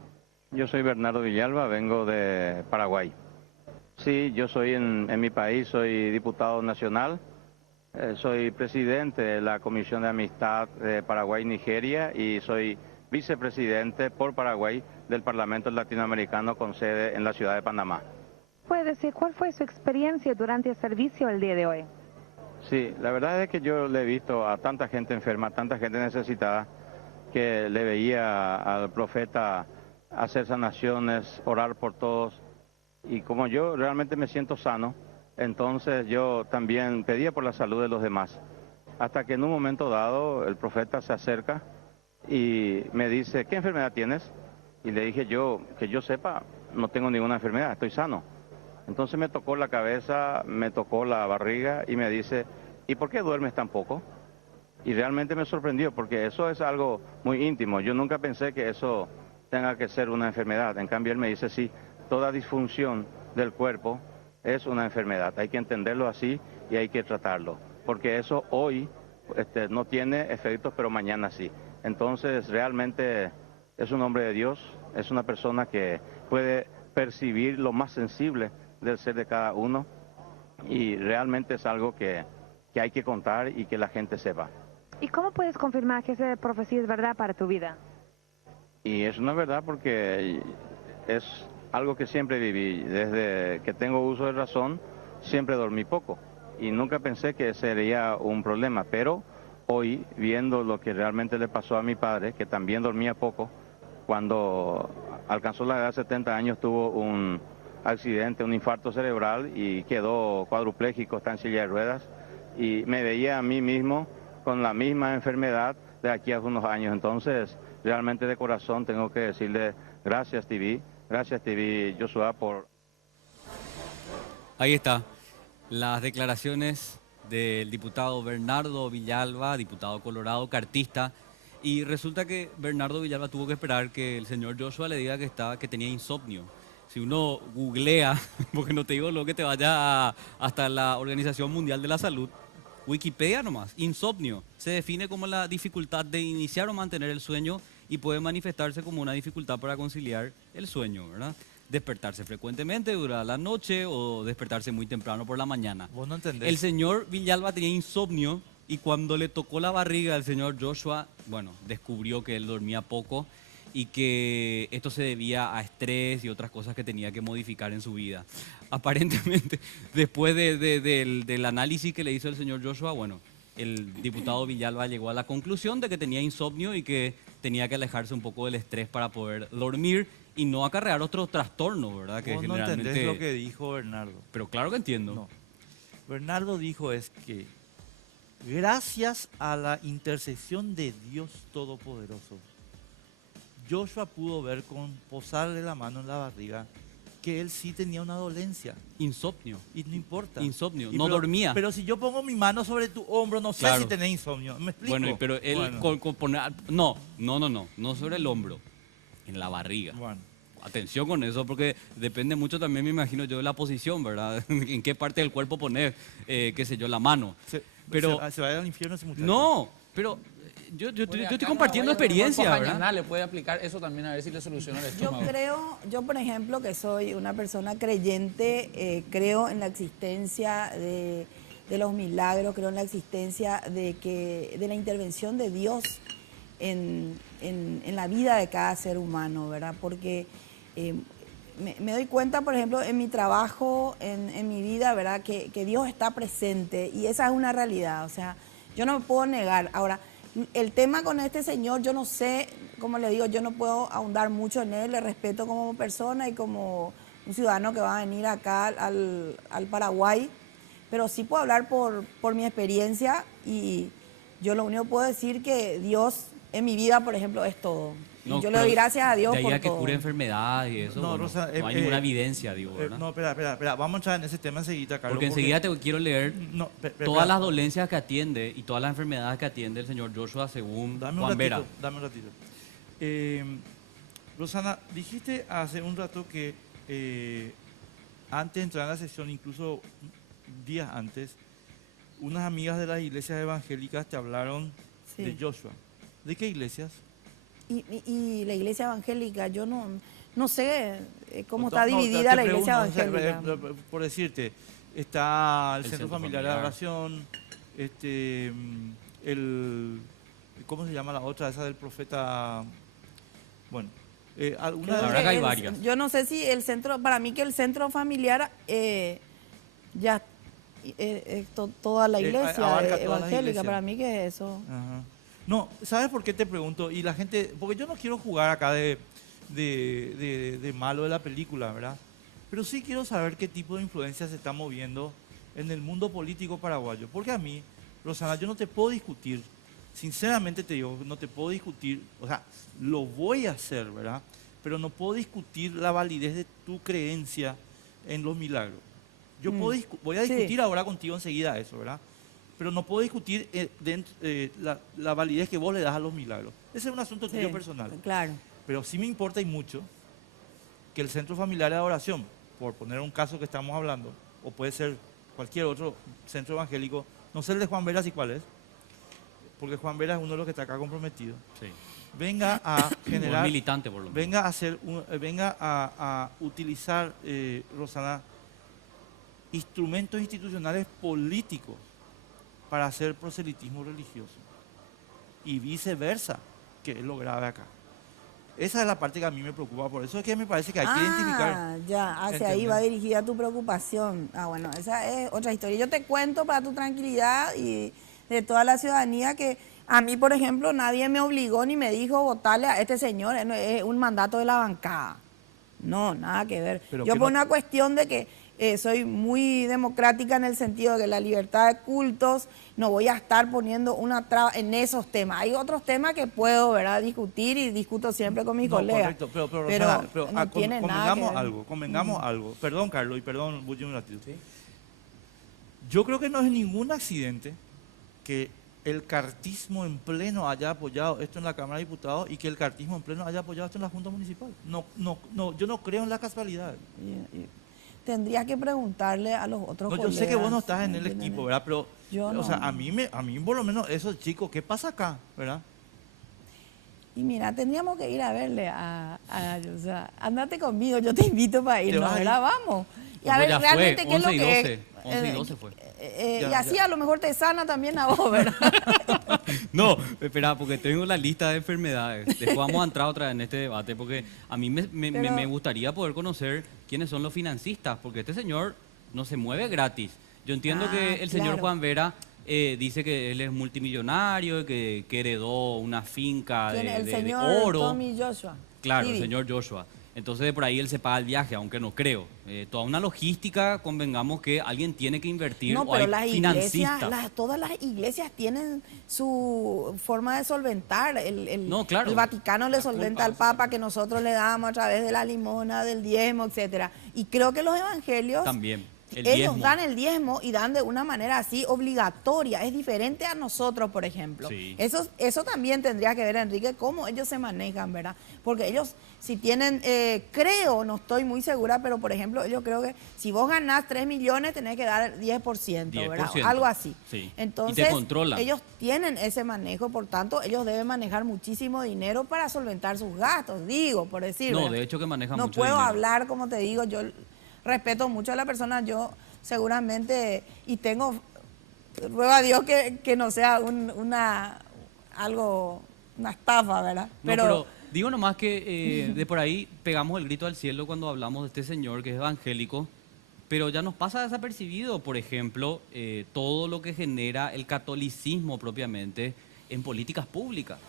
Yo soy Bernardo Villalba, vengo de Paraguay. Sí, yo soy en mi país, soy diputado nacional, soy presidente de la Comisión de Amistad de Paraguay-Nigeria y soy vicepresidente por Paraguay del Parlamento Latinoamericano con sede en la ciudad de Panamá. ¿Puede decir cuál fue su experiencia durante el servicio el día de hoy? Sí, la verdad es que yo le he visto a tanta gente enferma, tanta gente necesitada, que le veía al profeta hacer sanaciones, orar por todos. Y como yo realmente me siento sano, entonces yo también pedía por la salud de los demás. Hasta que en un momento dado el profeta se acerca y me dice, ¿qué enfermedad tienes? Y le dije yo, que yo sepa, no tengo ninguna enfermedad, estoy sano. Entonces me tocó la cabeza, me tocó la barriga y me dice, ¿y por qué duermes tan poco? Y realmente me sorprendió porque eso es algo muy íntimo. Yo nunca pensé que eso tenga que ser una enfermedad. En cambio él me dice, sí, toda disfunción del cuerpo es una enfermedad. Hay que entenderlo así y hay que tratarlo. Porque eso hoy no tiene efectos, pero mañana sí. Entonces realmente es un hombre de Dios, es una persona que puede percibir lo más sensible del ser de cada uno y realmente es algo que hay que contar y que la gente sepa. ¿Y cómo puedes confirmar que esa profecía es verdad para tu vida? Y es una verdad porque es algo que siempre viví. Desde que tengo uso de razón, siempre dormí poco y nunca pensé que sería un problema, pero hoy, viendo lo que realmente le pasó a mi padre, que también dormía poco, cuando alcanzó la edad de 70 años tuvo un accidente, un infarto cerebral y quedó cuadrupléjico, está en silla de ruedas, y me veía a mí mismo con la misma enfermedad de aquí a unos años. Entonces, realmente de corazón tengo que decirle gracias TV Joshua por... Ahí está, las declaraciones del diputado Bernardo Villalba, diputado colorado, cartista. Y resulta que Bernardo Villalba tuvo que esperar que el señor Joshua le diga que tenía insomnio. Si uno googlea, porque no te digo lo que te vaya hasta la Organización Mundial de la Salud, Wikipedia nomás, insomnio se define como la dificultad de iniciar o mantener el sueño y puede manifestarse como una dificultad para conciliar el sueño, ¿verdad? Despertarse frecuentemente durante la noche o despertarse muy temprano por la mañana. Vos no entendés. El señor Villalba tenía insomnio y cuando le tocó la barriga al señor Joshua, bueno, descubrió que él dormía poco y que esto se debía a estrés y otras cosas que tenía que modificar en su vida. Aparentemente, después del análisis que le hizo el señor Joshua, bueno, el diputado Villalba llegó a la conclusión de que tenía insomnio y que tenía que alejarse un poco del estrés para poder dormir y no acarrear otros trastornos, ¿verdad? Que Vos no generalmente... entendés lo que dijo Bernardo. Pero claro que entiendo. No. Bernardo dijo es que gracias a la intercesión de Dios Todopoderoso, Joshua pudo ver con posarle la mano en la barriga que él sí tenía una dolencia. Insomnio. Y no importa. Insomnio. Y No dormía. Pero si yo pongo mi mano sobre tu hombro, no sé Claro. si tenés insomnio. ¿Me explico? Bueno, pero él Bueno. con poner... No sobre el hombro, en la barriga. Bueno. Atención con eso, porque depende mucho también, me imagino yo, de la posición, ¿verdad? En qué parte del cuerpo poner, qué sé yo, la mano. Pero... Se va al infierno ese muchacho. No, pero yo estoy compartiendo experiencia, ¿verdad? Le puede aplicar eso también a ver si le soluciona el Yo estómago. yo por ejemplo, que soy una persona creyente, creo en la existencia de los milagros, creo en la existencia de la intervención de Dios en la vida de cada ser humano, ¿verdad? Porque me doy cuenta, por ejemplo, en mi trabajo, en mi vida, ¿verdad? Que Dios está presente y esa es una realidad, o sea, yo no me puedo negar. Ahora, el tema con este señor, yo no sé, como le digo, yo no puedo ahondar mucho en él, le respeto como persona y como un ciudadano que va a venir acá al Paraguay, pero sí puedo hablar por mi experiencia y yo lo único que puedo decir que Dios en mi vida, por ejemplo, es todo. Y No, yo le doy gracias a Dios de ahí por a que todo. cure enfermedades y eso, No, bueno, Rosa, no hay ninguna evidencia, digo, ¿verdad? No, espera. Vamos a entrar en ese tema enseguida, Carlos. Porque enseguida te quiero leer No, todas las dolencias que atiende y todas las enfermedades que atiende el señor Joshua según Dame un Juan ratito, Vera. dame un ratito. Rosana, dijiste hace un rato que antes de entrar en la sesión, incluso días antes, unas amigas de las iglesias evangélicas te hablaron Sí. de Joshua. ¿De qué iglesias? Y la iglesia evangélica, yo no sé cómo No, está no, dividida te la iglesia pregunto, o sea, evangélica. por decirte, está el El Centro Centro Familiar de Familiar. Adoración, ¿cómo se llama la otra? Esa del profeta. Bueno, alguna Creo La de verdad que que hay el- varias. Yo no sé si el centro, para mí que el centro familiar ya toda la iglesia abarca todas las evangélica, iglesias. para mí que es eso. Ajá. No, ¿sabes por qué te pregunto? Y la gente, porque yo no quiero jugar acá de malo de la película, ¿verdad? Pero sí quiero saber qué tipo de influencia se está moviendo en el mundo político paraguayo. Porque a mí, Rosana, yo no te puedo discutir, sinceramente te digo, no te puedo discutir, o sea, lo voy a hacer, ¿verdad? Pero no puedo discutir la validez de tu creencia en los milagros. Yo voy a discutir Sí. ahora contigo enseguida eso, ¿verdad? Pero no puedo discutir la validez que vos le das a los milagros. Ese es un asunto tuyo Sí, personal. Claro. Pero sí me importa y mucho que el Centro Familiar de Adoración, por poner un caso que estamos hablando, o puede ser cualquier otro centro evangélico, no sé el de Juan Vera si cuál es, porque Juan Vera es uno de los que está acá comprometido, Sí. venga a Un generar, militante, por lo menos. venga a utilizar, Rosana, instrumentos institucionales políticos para hacer proselitismo religioso y viceversa, que es lo grave acá. Esa es la parte que a mí me preocupa, por eso es que me parece que hay que identificar. Ya, hacia ahí ¿Entendés? va dirigida tu preocupación. Bueno, esa es otra historia. Yo te cuento para tu tranquilidad y de toda la ciudadanía que a mí, por ejemplo, nadie me obligó ni me dijo votarle a este señor, es un mandato de la bancada. No, nada que ver. Pero Yo que por no- una cuestión de que soy muy democrática en el sentido de que la libertad de cultos, no voy a estar poniendo una traba en esos temas. Hay otros temas que puedo, ¿verdad?, discutir y discuto siempre con mis No, colegas. correcto, pero Rosana, pero, no tiene nada que ver. convengamos algo. Perdón, Carlos, y perdón, Bullo, un ratito. Yo creo que no es ningún accidente que el cartismo en pleno haya apoyado esto en la Cámara de Diputados y que el cartismo en pleno haya apoyado esto en la Junta Municipal. No, yo no creo en la casualidad. Tendría que preguntarle a los otros No, yo colegas. sé que vos no estás en el equipo, ¿verdad? Pero, Yo no. o sea, a mí por lo menos esos chicos, ¿qué pasa acá, verdad? Y mira, tendríamos que ir a verle o sea, andate conmigo, yo te invito para irnos, vas a ir? ¿verdad? Vamos. Y a Pues ver ya realmente fue, qué es lo 11 y que 12, es. 11 y 12 fue. Ya, Y así ya. a lo mejor te sana también a vos, ¿verdad? No, espera, porque tengo la lista de enfermedades. Después vamos a entrar otra vez en este debate, porque a mí me gustaría poder conocer quiénes son los financistas, porque este señor no se mueve gratis. Yo entiendo que el señor claro. Juan Vera dice que él es multimillonario, que heredó una finca ¿Quién? El de señor oro. Tommy Joshua. Claro, el Didi. señor Joshua. Entonces de por ahí él se paga el viaje, aunque no creo. Toda una logística, convengamos que alguien tiene que invertir No, o pero hay las iglesias, financistas. todas las iglesias tienen su forma de solventar. No, claro. El Vaticano le solventa al Papa que nosotros le damos a través de la limona, del diezmo, etcétera. Y creo que los evangelios También. El ellos diezmo. dan el diezmo y dan de una manera así obligatoria. Es diferente a nosotros, por ejemplo. Sí. Eso también tendría que ver, Enrique, cómo ellos se manejan, ¿verdad? Porque ellos, si tienen, creo, no estoy muy segura, pero por ejemplo, yo creo que si vos ganás 3 millones, tenés que dar 10%, ¿verdad? 10%. Algo así. Sí. Entonces, Y te controlan. ellos tienen ese manejo, por tanto, ellos deben manejar muchísimo dinero para solventar sus gastos, digo, por decir. No, ¿verdad? de hecho que manejan No mucho puedo dinero. hablar, como te digo, yo respeto mucho a la persona, yo seguramente, y tengo, ruego a Dios que no sea una estafa, ¿verdad? No, pero digo nomás que de por ahí pegamos el grito al cielo cuando hablamos de este señor que es evangélico, pero ya nos pasa desapercibido, por ejemplo, todo lo que genera el catolicismo propiamente en políticas públicas.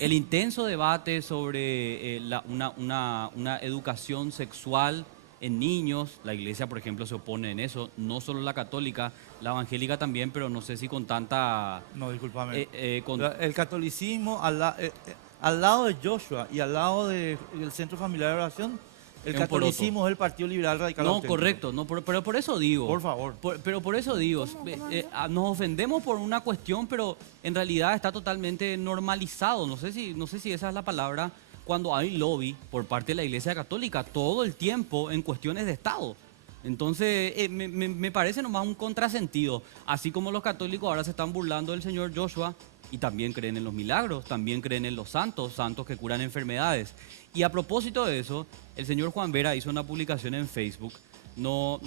El intenso debate sobre una educación sexual en niños, la iglesia, por ejemplo, se opone en eso, no solo la católica, la evangélica también, pero no sé si con tanta... No, discúlpame. con- El catolicismo al lado de Joshua y al lado del Centro Familiar de Oración, el Es un poroto. catolicismo es el Partido Liberal Radical No, Auténtico. correcto, no, pero por eso digo. Por favor. Pero por eso digo, nos ofendemos por una cuestión, pero en realidad está totalmente normalizado. No sé si esa es la palabra, cuando hay lobby por parte de la Iglesia Católica todo el tiempo en cuestiones de Estado. Entonces, me parece nomás un contrasentido. Así como los católicos ahora se están burlando del señor Joshua y también creen en los milagros, también creen en los santos que curan enfermedades. Y a propósito de eso, el señor Juan Vera hizo una publicación en Facebook. No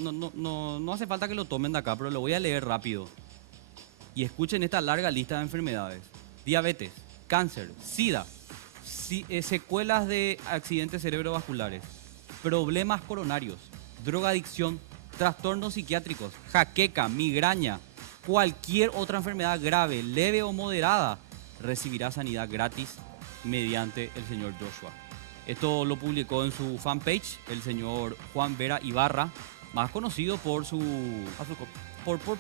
hace falta que lo tomen de acá, pero lo voy a leer rápido. Y escuchen esta larga lista de enfermedades: diabetes, cáncer, SIDA, secuelas de accidentes cerebrovasculares, problemas coronarios, drogadicción, trastornos psiquiátricos, jaqueca, migraña, cualquier otra enfermedad grave, leve o moderada, recibirá sanidad gratis mediante el señor Joshua. Esto lo publicó en su fanpage el señor Juan Vera Ibarra, más conocido por su... Azucop.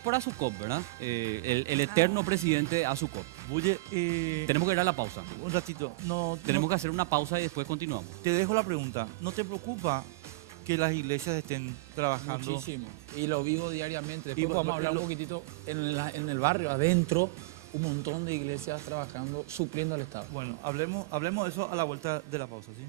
Por Azucop, ¿verdad? El eterno presidente de Azucop. Bulle, Tenemos que ir a la pausa. un ratito. Tenemos que hacer una pausa y después continuamos. Te dejo la pregunta. ¿No te preocupa que las iglesias estén trabajando? Muchísimo. Y lo vivo diariamente. Después Y vamos a hablar lo- un poquitito en el barrio, adentro, un montón de iglesias trabajando, supliendo al Estado. Bueno, hablemos de eso a la vuelta de la pausa, ¿sí?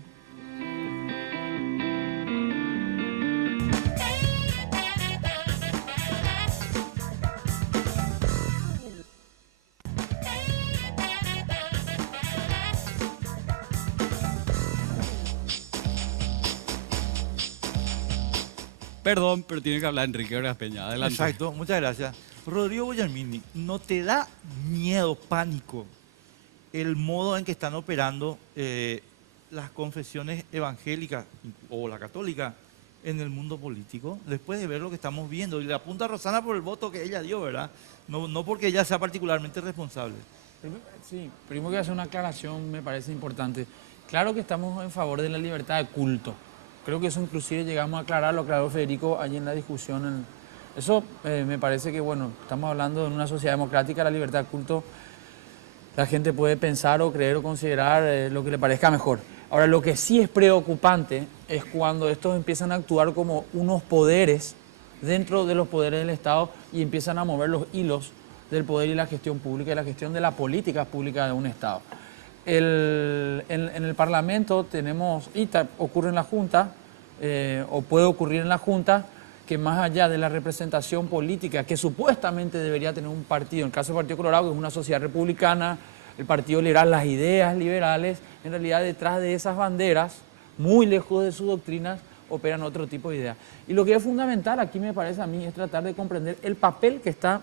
Perdón, pero tiene que hablar Enrique Orgas Peña. Adelante. Exacto, muchas gracias. Rodrigo Guillermini, ¿no te da miedo, pánico, el modo en que están operando las confesiones evangélicas o la católica en el mundo político? Después de ver lo que estamos viendo, y le apunta a Rosana por el voto que ella dio, ¿verdad? No porque ella sea particularmente responsable. Sí, primero que hacer una aclaración me parece importante. Claro que estamos en favor de la libertad de culto. Creo que eso inclusive llegamos a aclarar, lo aclaró Federico allí en la discusión. Eso me parece que, bueno, estamos hablando de una sociedad democrática, la libertad de culto, la gente puede pensar o creer o considerar lo que le parezca mejor. Ahora, lo que sí es preocupante es cuando estos empiezan a actuar como unos poderes dentro de los poderes del Estado y empiezan a mover los hilos del poder y la gestión pública y la gestión de la política pública de un Estado. En el Parlamento tenemos, ocurre en la Junta, o puede ocurrir en la Junta, que más allá de la representación política que supuestamente debería tener un partido, en el caso del Partido Colorado, que es una sociedad republicana, el Partido Liberal, las ideas liberales, en realidad detrás de esas banderas, muy lejos de sus doctrinas, operan otro tipo de ideas. Y lo que es fundamental aquí, me parece a mí, es tratar de comprender el papel que está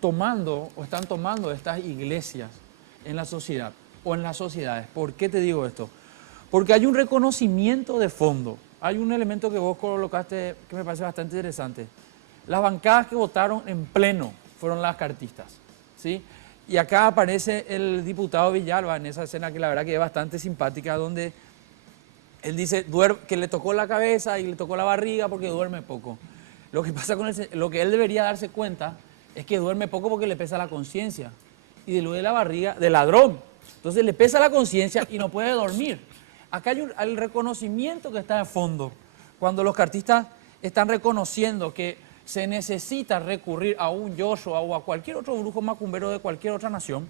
tomando o están tomando estas iglesias en la sociedad o en las sociedades. ¿Por qué te digo esto? Porque hay un reconocimiento de fondo. Hay un elemento que vos colocaste que me parece bastante interesante. Las bancadas que votaron en pleno fueron las cartistas, ¿sí? Y acá aparece el diputado Villalba en esa escena que la verdad que es bastante simpática, donde él dice que le tocó la cabeza y le tocó la barriga porque duerme poco. Lo que pasa con lo que él debería darse cuenta es que duerme poco porque le pesa la conciencia. Y de lo de la barriga, de ladrón. Entonces le pesa la conciencia y no puede dormir. Acá hay el reconocimiento que está de fondo. Cuando los cartistas están reconociendo que se necesita recurrir a un Joshua o a cualquier otro brujo macumbero de cualquier otra nación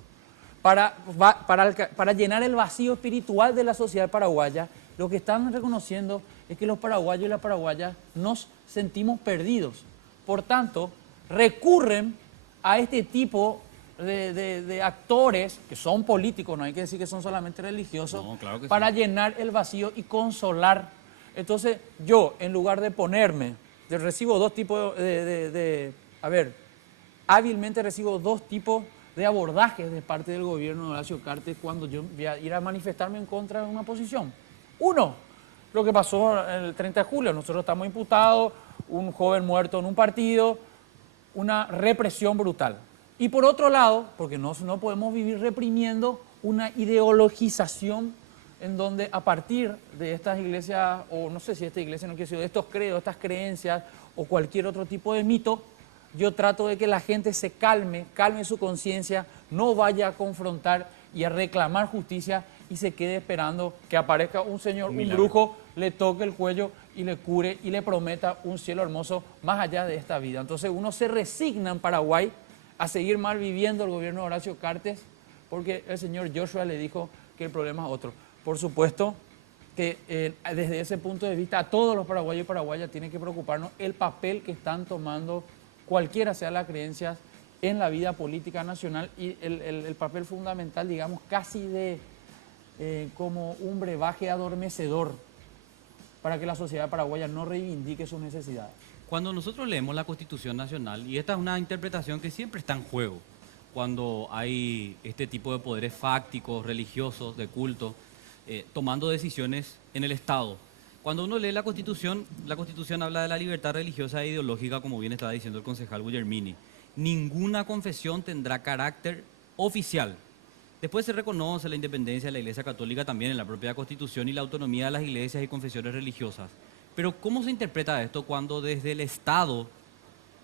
para llenar el vacío espiritual de la sociedad paraguaya, lo que están reconociendo es que los paraguayos y las paraguayas nos sentimos perdidos. Por tanto, recurren a este tipo de actores que son políticos, no hay que decir que son solamente religiosos, no, claro que para sí. llenar el vacío y consolar. Entonces, yo, en lugar de ponerme, recibo dos tipos hábilmente recibo dos tipos de abordajes de parte del gobierno de Horacio Cartes cuando yo voy a ir a manifestarme en contra de una posición. Uno, lo que pasó el 30 de julio, nosotros estamos imputados, un joven muerto en un partido, una represión brutal. Y por otro lado, porque no podemos vivir reprimiendo una ideologización en donde a partir de estas iglesias, o no sé si esta iglesia no quiere decir, de estos credos, estas creencias o cualquier otro tipo de mito, yo trato de que la gente se calme su conciencia, no vaya a confrontar y a reclamar justicia y se quede esperando que aparezca un señor, un brujo, le toque el cuello y le cure y le prometa un cielo hermoso más allá de esta vida. Entonces uno se resigna en Paraguay a seguir mal viviendo el gobierno de Horacio Cartes porque el señor Joshua le dijo que el problema es otro. Por supuesto que desde ese punto de vista a todos los paraguayos y paraguayas tiene que preocuparnos el papel que están tomando cualquiera sea la creencia en la vida política nacional y el papel fundamental, digamos, casi de como un brebaje adormecedor para que la sociedad paraguaya no reivindique sus necesidades. Cuando nosotros leemos la Constitución Nacional, y esta es una interpretación que siempre está en juego, cuando hay este tipo de poderes fácticos, religiosos, de culto, tomando decisiones en el Estado. Cuando uno lee la Constitución habla de la libertad religiosa e ideológica, como bien estaba diciendo el concejal Guillermini. Ninguna confesión tendrá carácter oficial. Después se reconoce la independencia de la Iglesia Católica también en la propia Constitución y la autonomía de las iglesias y confesiones religiosas. Pero ¿cómo se interpreta esto cuando desde el Estado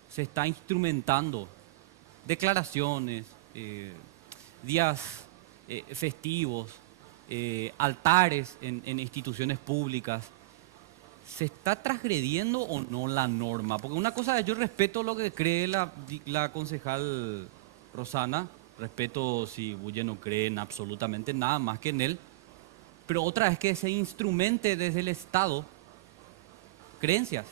se está instrumentando declaraciones, días festivos, altares en instituciones públicas? ¿Se está transgrediendo o no la norma? Porque una cosa es, yo respeto lo que cree la concejal Rosana, respeto si Bulle no cree en absolutamente nada más que en él, pero otra es que se instrumente desde el Estado creencias,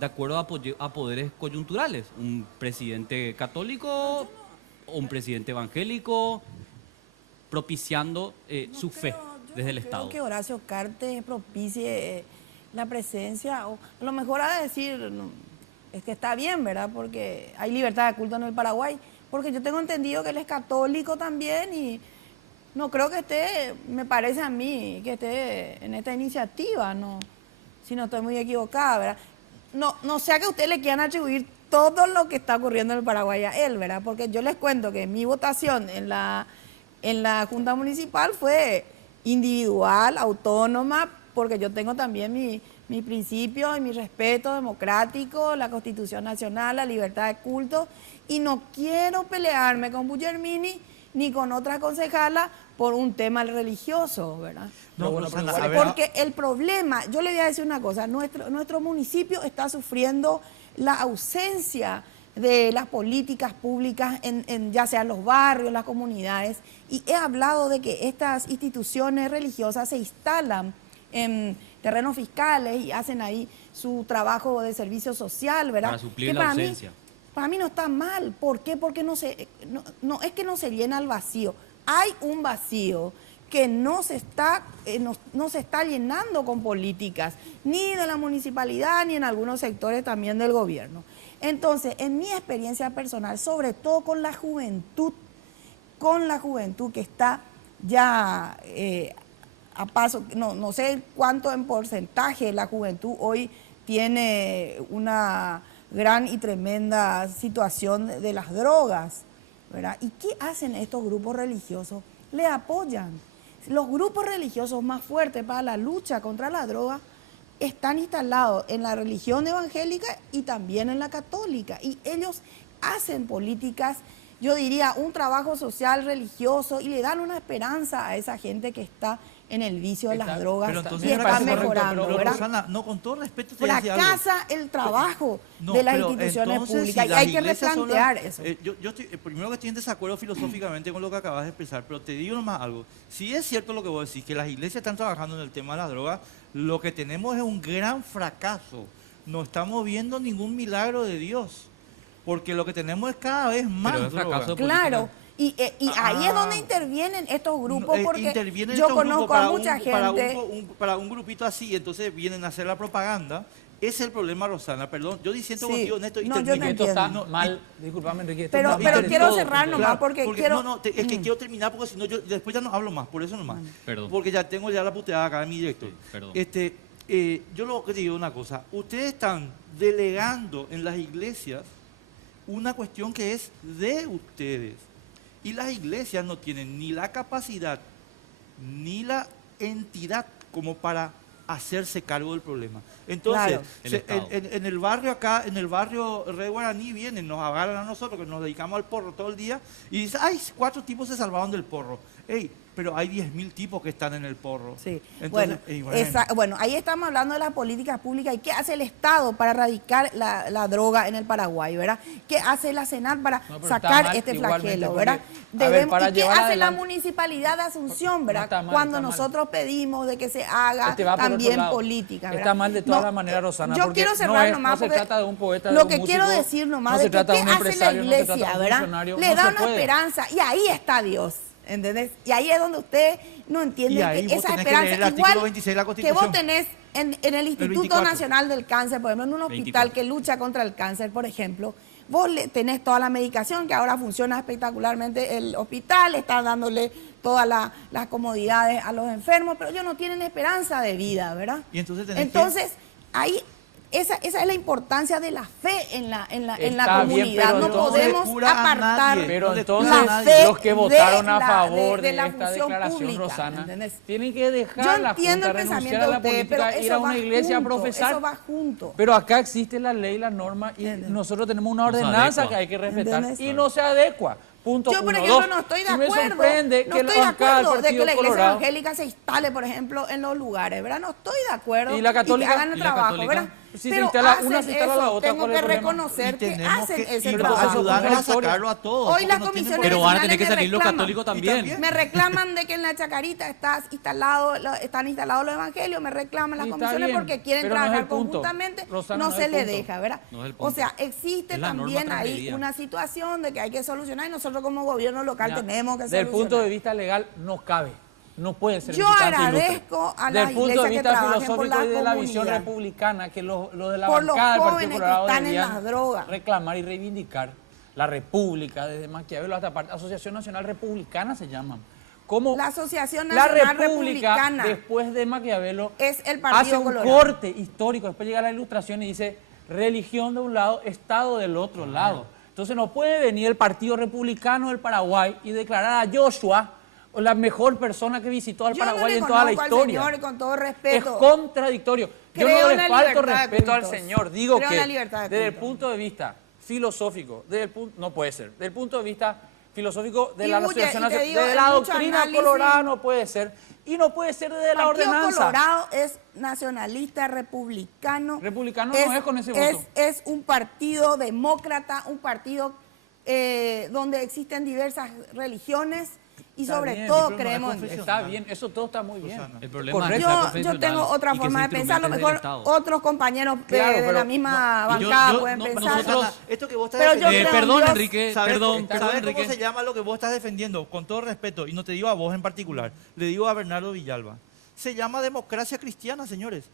de acuerdo a poderes coyunturales, un presidente católico o un presidente evangélico, propiciando su fe desde el Estado. Creo que Horacio Cartes propicie la presencia, o a lo mejor a decir, no, es que está bien, ¿verdad? Porque hay libertad de culto en el Paraguay, porque yo tengo entendido que él es católico también y no creo que esté, me parece a mí, que esté en esta iniciativa, no, si no estoy muy equivocada, ¿verdad? No sea que ustedes le quieran atribuir todo lo que está ocurriendo en el Paraguay a él, ¿verdad? Porque yo les cuento que mi votación en la Junta Municipal fue individual, autónoma, porque yo tengo también mi principio y mi respeto democrático, la Constitución Nacional, la libertad de culto, y no quiero pelearme con Guillermini ni con otras concejalas por un tema religioso, ¿verdad? No, bueno, Rosana, pero a ver, Porque el problema, yo le voy a decir una cosa, nuestro municipio está sufriendo la ausencia de las políticas públicas ya sea en los barrios, las comunidades, y he hablado de que estas instituciones religiosas se instalan en terrenos fiscales y hacen ahí su trabajo de servicio social, ¿verdad? Para suplir Que la ausencia. Para mí no está mal. ¿Por qué? Porque no es que no se llena el vacío. Hay un vacío que no se está llenando con políticas, ni de la municipalidad, ni en algunos sectores también del gobierno. Entonces, en mi experiencia personal, sobre todo con la juventud que está ya a paso, no sé cuánto en porcentaje la juventud hoy tiene una gran y tremenda situación de las drogas, ¿verdad? ¿Y qué hacen estos grupos religiosos? Le apoyan. Los grupos religiosos más fuertes para la lucha contra la droga están instalados en la religión evangélica y también en la católica. Y ellos hacen políticas, yo diría, un trabajo social religioso y le dan una esperanza a esa gente que está en el vicio de las drogas Pero entonces y está mejorando, pero, ¿verdad? Rosana, no, con todo respeto te decía algo. Fracasa el trabajo No, de las pero instituciones entonces, públicas si y las hay que iglesias son replantear las- eso. yo estoy, primero que estoy en desacuerdo filosóficamente con lo que acabas de expresar, pero te digo nomás algo. Si es cierto lo que vos decís, que las iglesias están trabajando en el tema de la droga, lo que tenemos es un gran fracaso. No estamos viendo ningún milagro de Dios, porque lo que tenemos es cada vez más Pero es droga. fracaso. Claro, y ahí es donde Ah. intervienen estos grupos, No, porque intervienen yo estos grupos conozco para a mucha gente... para un grupito así, entonces vienen a hacer la propaganda. Ese es el problema, Rosana. Perdón, yo diciendo Sí. contigo, Néstor, y No, yo termino. te Esto está entiendo. mal, discúlpame Enrique. esto Pero está mal en quiero todo cerrar punto. nomás porque quiero... No, es que quiero terminar porque si no, yo después ya no hablo más, por eso nomás. Perdón. Porque ya tengo ya la puteada acá en mi director. Sí, perdón. Yo lo que te digo una cosa, ustedes están delegando en las iglesias una cuestión que es de ustedes. Y las iglesias no tienen ni la capacidad ni la entidad como para hacerse cargo del problema. Entonces, Claro. El Estado. en el barrio acá, en el barrio Rey Guaraní, vienen, nos agarran a nosotros, que nos dedicamos al porro todo el día, y dicen, ay, 4 tipos se salvaron del porro. Ey, pero hay 10.000 tipos que están en el porro. Sí, Entonces, bueno, ahí estamos hablando de las políticas públicas y qué hace el Estado para erradicar la droga en el Paraguay, ¿verdad? ¿Qué hace la Senat para No, pero está sacar mal este igualmente, flagelo, porque, ¿verdad? a ver, para ¿Y qué llevar hace la adelante- municipalidad de Asunción, No ¿verdad? está mal, Cuando está mal. nosotros pedimos de que se haga Este va por otro también lado. política, ¿verdad? Está mal de todas las maneras, Rosana, Yo porque quiero no cerrar es- nomás no se porque trata de un poeta, de lo un que quiero músico, decir nomás no de se que trata de qué un hace la empresario, no se trata iglesia, de un ¿verdad? funcionario, Le no da se una puede. esperanza y ahí está Dios, ¿entendés? Y ahí es donde usted no entiende Y ahí que vos esa tenés que leer esperanza, el artículo igual 26 de la que Constitución. vos tenés en el Instituto 24. Nacional del Cáncer, por ejemplo, en un hospital 24. que lucha contra el cáncer, por ejemplo, vos tenés toda la medicación, que ahora funciona espectacularmente el hospital, está dándole todas las comodidades a los enfermos, pero ellos no tienen esperanza de vida, ¿verdad? Y entonces tenés que- Entonces, ahí... Esa es la importancia de la fe en la Está bien, comunidad. pero no entonces- podemos cura a apartar nadie. Pero No le entonces cura a nadie. los que de votaron a la- favor de de, la esta función declaración, pública, Rosana, ¿entendés? tienen que dejar Yo la entiendo Junta, el renunciar pensamiento a de la ustedes, pero política, ir a eso una va iglesia junto, a profesar. eso va junto. Pero acá existe la ley, la norma, y nosotros tenemos una No se ordenanza adecua. que hay que respetar ¿Entendés? y no se adecua. Punto Yo, por uno. ejemplo, Dos, no estoy de y me acuerdo. sorprende No que estoy de acá el acuerdo de que Partido la iglesia Colorado evangélica se instale, por ejemplo, en los lugares, ¿verdad? No estoy de acuerdo. ¿Y la católica? que hagan el ¿Y la trabajo, católica? ¿verdad? Si se Pero instala hacen una, se instala la eso, otra, tengo ¿cuál es que el problema? reconocer Y que tenemos hacen que ese y trabajo. ayudarles a contradictorio. sacarlo a todos. Hoy porque las no tienen comisiones por qué- Pero van a tener que nacionales salir los reclaman. católicos Y también. también. Me reclaman de que en la Chacarita están instalados los evangelios, me reclaman las Y está comisiones bien, porque quieren pero no es trabajar el punto. conjuntamente, Rosana, no no es se el le punto. deja, ¿verdad? No es el O punto. sea, existe Es la norma también ahí transgredida. una situación de que hay que solucionar y nosotros como gobierno local Ya, tenemos que Desde el solucionar. punto de vista legal no cabe, no puede ser Yo visitante ilustre. agradezco a Desde las el punto de iglesias que vista trabajen por filosófico la y de la visión comunidad. republicana, que lo de la Por los bancada del Partido jóvenes que Colorado están en deberían las drogas. reclamar y reivindicar la república, desde Maquiavelo hasta Asociación Nacional Republicana se llaman. Como La Asociación la Nacional República, Republicana después de Maquiavelo, es el hace Partido un Colorado. corte histórico, después llega la Ilustración y dice religión de un lado, Estado del otro lado. Entonces no puede venir el Partido Republicano del Paraguay y declarar a Joshua la mejor persona que visitó al Yo no Paraguay le en toda la conozco al historia. señor y con todo Es respeto. contradictorio. Yo Creo no en le la falto libertad de respeto al cultos. Señor. Digo Creo en que la libertad de desde el cultos. punto de vista filosófico, no puede ser. Desde el punto de vista filosófico de Y la mucho- Asociación y te Nacional, digo, de hay la mucho doctrina análisis. colorada no puede ser Y no puede ser desde El la Partido ordenanza. Colorado es nacionalista, republicano. Republicano no es con ese voto. Es un partido demócrata, un partido donde existen diversas religiones y Está sobre bien, todo pero no es creemos en Dios. confesional. Está bien, eso todo está muy bien. Susana. El problema Correcto. es que sea Yo confesional tengo otra y que forma se de pensar, a lo instrumente mejor desde el Estado. otros compañeros Claro, de pero la misma no, bancada yo- pueden no, pensar. nosotros- Esto que vos estás Pero yo defendiendo- creo en Perdón, Dios. Enrique, ¿Sabes perdón, cómo- perdón, ¿sabes cómo Enrique. se llama lo que vos estás defendiendo? Con todo respeto, y no te digo a vos en particular, le digo a Bernardo Villalba. Se llama democracia cristiana, señores,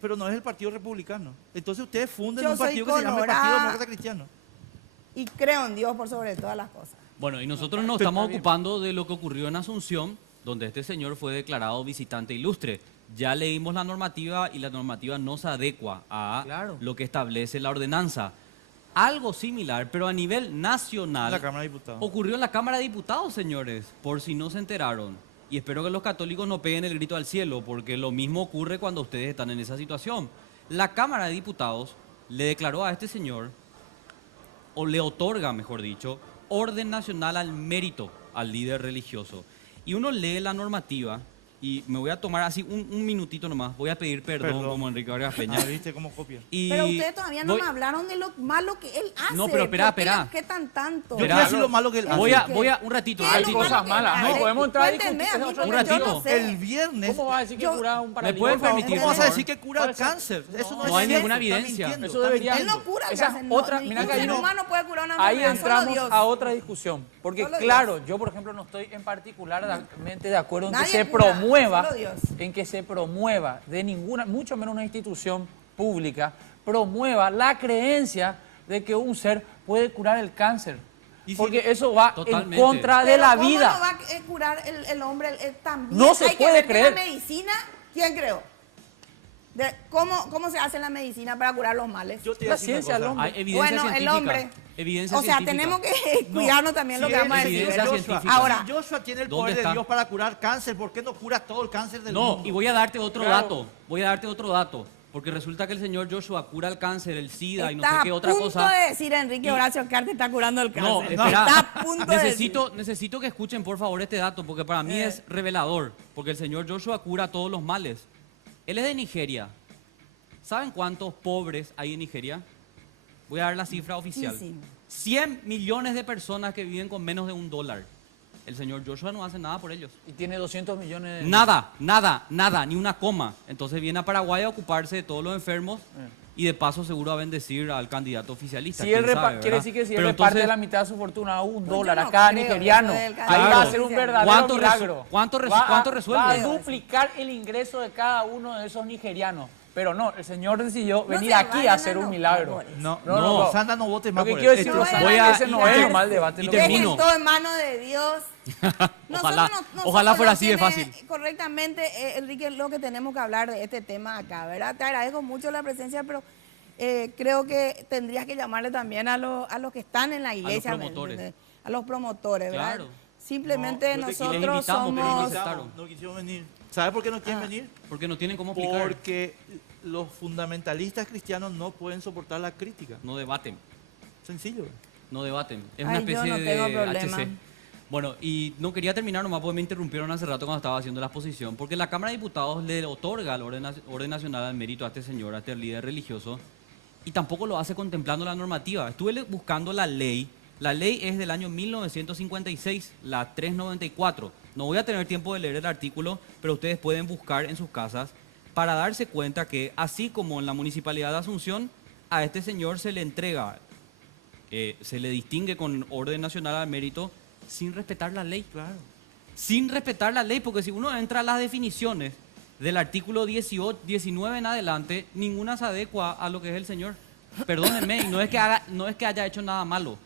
pero no es el Partido Republicano. Entonces ustedes funden Yo un soy partido que se llama el Partido colorada. Demócrata Cristiano. Y creo en Dios por sobre todas las cosas. Bueno, y nosotros nos estamos ocupando de lo que ocurrió en Asunción, donde este señor fue declarado visitante ilustre. Ya leímos la normativa y la normativa no se adecua a Claro. lo que establece la ordenanza. Algo similar, pero a nivel nacional, La Cámara de Diputados. ocurrió en la Cámara de Diputados, señores, por si no se enteraron. Y espero que los católicos no peguen el grito al cielo, porque lo mismo ocurre cuando ustedes están en esa situación. La Cámara de Diputados le declaró a este señor, o le otorga, mejor dicho, orden nacional al mérito al líder religioso. Y uno lee la normativa, y me voy a tomar así un minutito nomás, voy a pedir perdón, como Enrique Vargas Peña. Ah, ¿viste cómo copia? Y Pero ustedes todavía no voy- me hablaron de lo malo que él hace. No, pero espera, ¿Por qué espera. le- ¿Qué tan tanto? Yo te voy Espera, a decir lo malo que él hace. Voy a un ratito, ¿Qué un es lo ratito. cosas malo que malas, él no hace? podemos entrar a Cuéntenme discutir a mí, otro porque yo ratito. no sé. El viernes. ¿Cómo va a decir que Yo- cura un paralítico? pueden por favor? permitir, ¿Cómo vas a por decir que cura el cáncer? Eso no, No hay es ninguna cierto, está evidencia. mintiendo, Eso está debería- mintiendo. Él no cura el Esa cáncer. otra- no, mira ningún que ahí ser no- humano puede curar una Ahí enfermedad, solo entramos Dios. a otra discusión, porque Solo Dios. claro, yo por ejemplo no estoy en particularmente de acuerdo en que Nadie se cura, promueva, solo Dios. en que se promueva de ninguna, mucho menos una institución pública, promueva la creencia de que un ser puede curar el cáncer. Y si- Porque eso va Totalmente. en contra de Pero la ¿cómo vida. no va a curar el hombre también? No se Hay que puede ver que creer. la medicina, ¿quién creó? ¿Cómo se hace la medicina para curar los males? Yo te voy a La decir una ciencia del cosa. hombre. Hay evidencia Bueno, el científica. hombre. Evidencia O sea, científica. tenemos que cuidarnos también lo Si que vamos a él- decir. evidencia ¿verdad? científica. Ahora, si Joshua tiene el ¿Dónde poder está? de Dios para curar cáncer, ¿por qué no cura todo el cáncer del No, mundo? y voy a darte otro Claro. dato. Voy a darte otro dato. Porque resulta que el señor Joshua cura el cáncer, el SIDA y no sé estás qué a otra punto cosa. de decir, Enrique Y- Horacio, que Arte está curando el No, cáncer. espera. Está a punto de Necesito que escuchen por favor este dato, porque para mí es revelador. Porque el señor Joshua cura todos los males. Él es de Nigeria. ¿Saben cuántos pobres hay en Nigeria? Voy a dar la cifra oficial. Muchísimo. 100 millones de personas que viven con menos de $1. El señor Joshua no hace nada por ellos. Y tiene 200 millones de... Nada, ni una coma. Entonces viene a Paraguay a ocuparse de todos los enfermos y de paso seguro a bendecir al candidato oficialista. Si él quién sabe, quiere ¿verdad? decir que si él Pero reparte entonces, la mitad de su fortuna a $1 Pues yo a no cada creo nigeriano, eso del ahí cáncer. va a ser un verdadero ¿Cuánto milagro. cuánto Va resuelve? a duplicar el ingreso de cada uno de esos nigerianos. Pero no, el Señor decidió No venir se aquí vayan a hacer a un los milagro. favores. No, Sandra, no votes Lo más que por quiero él. decir, Esto- Rosana, voy es a- que ese no es el mal debate. y lo que- termino. Dejen todo en manos de Dios. Ojalá Nosotros ojalá fuera no así de tiene fácil. Correctamente, Enrique, lo que tenemos que hablar de este tema acá, ¿verdad? Te agradezco mucho la presencia, pero creo que tendrías que llamarle también a los que están en la iglesia. ¿me promotores. entiendes? A los promotores, ¿verdad? Claro. Simplemente No, yo te- y les nosotros invitamos, pero no somos... aceptaron. No quisieron venir. ¿Sabes por qué no quieren venir? Porque no tienen cómo explicar. Porque los fundamentalistas cristianos no pueden soportar la crítica. No debaten. Sencillo. No debaten. Es Ay, una yo especie no tengo de problema. HC. Bueno, y no quería terminar nomás porque me interrumpieron hace rato cuando estaba haciendo la exposición, porque la Cámara de Diputados le otorga el orden nacional al mérito a este señor, a este líder religioso, y tampoco lo hace contemplando la normativa. Estuve buscando la ley. La ley es del año 1956, la 394. No voy a tener tiempo de leer el artículo, pero ustedes pueden buscar en sus casas para darse cuenta que, así como en la Municipalidad de Asunción, a este señor se le entrega, se le distingue con orden nacional al mérito sin respetar la ley. Claro. Sin respetar la ley, porque si uno entra a las definiciones del artículo 18, 19 en adelante, ninguna se adecua a lo que es el señor. Perdónenme, y no es que haya hecho nada malo,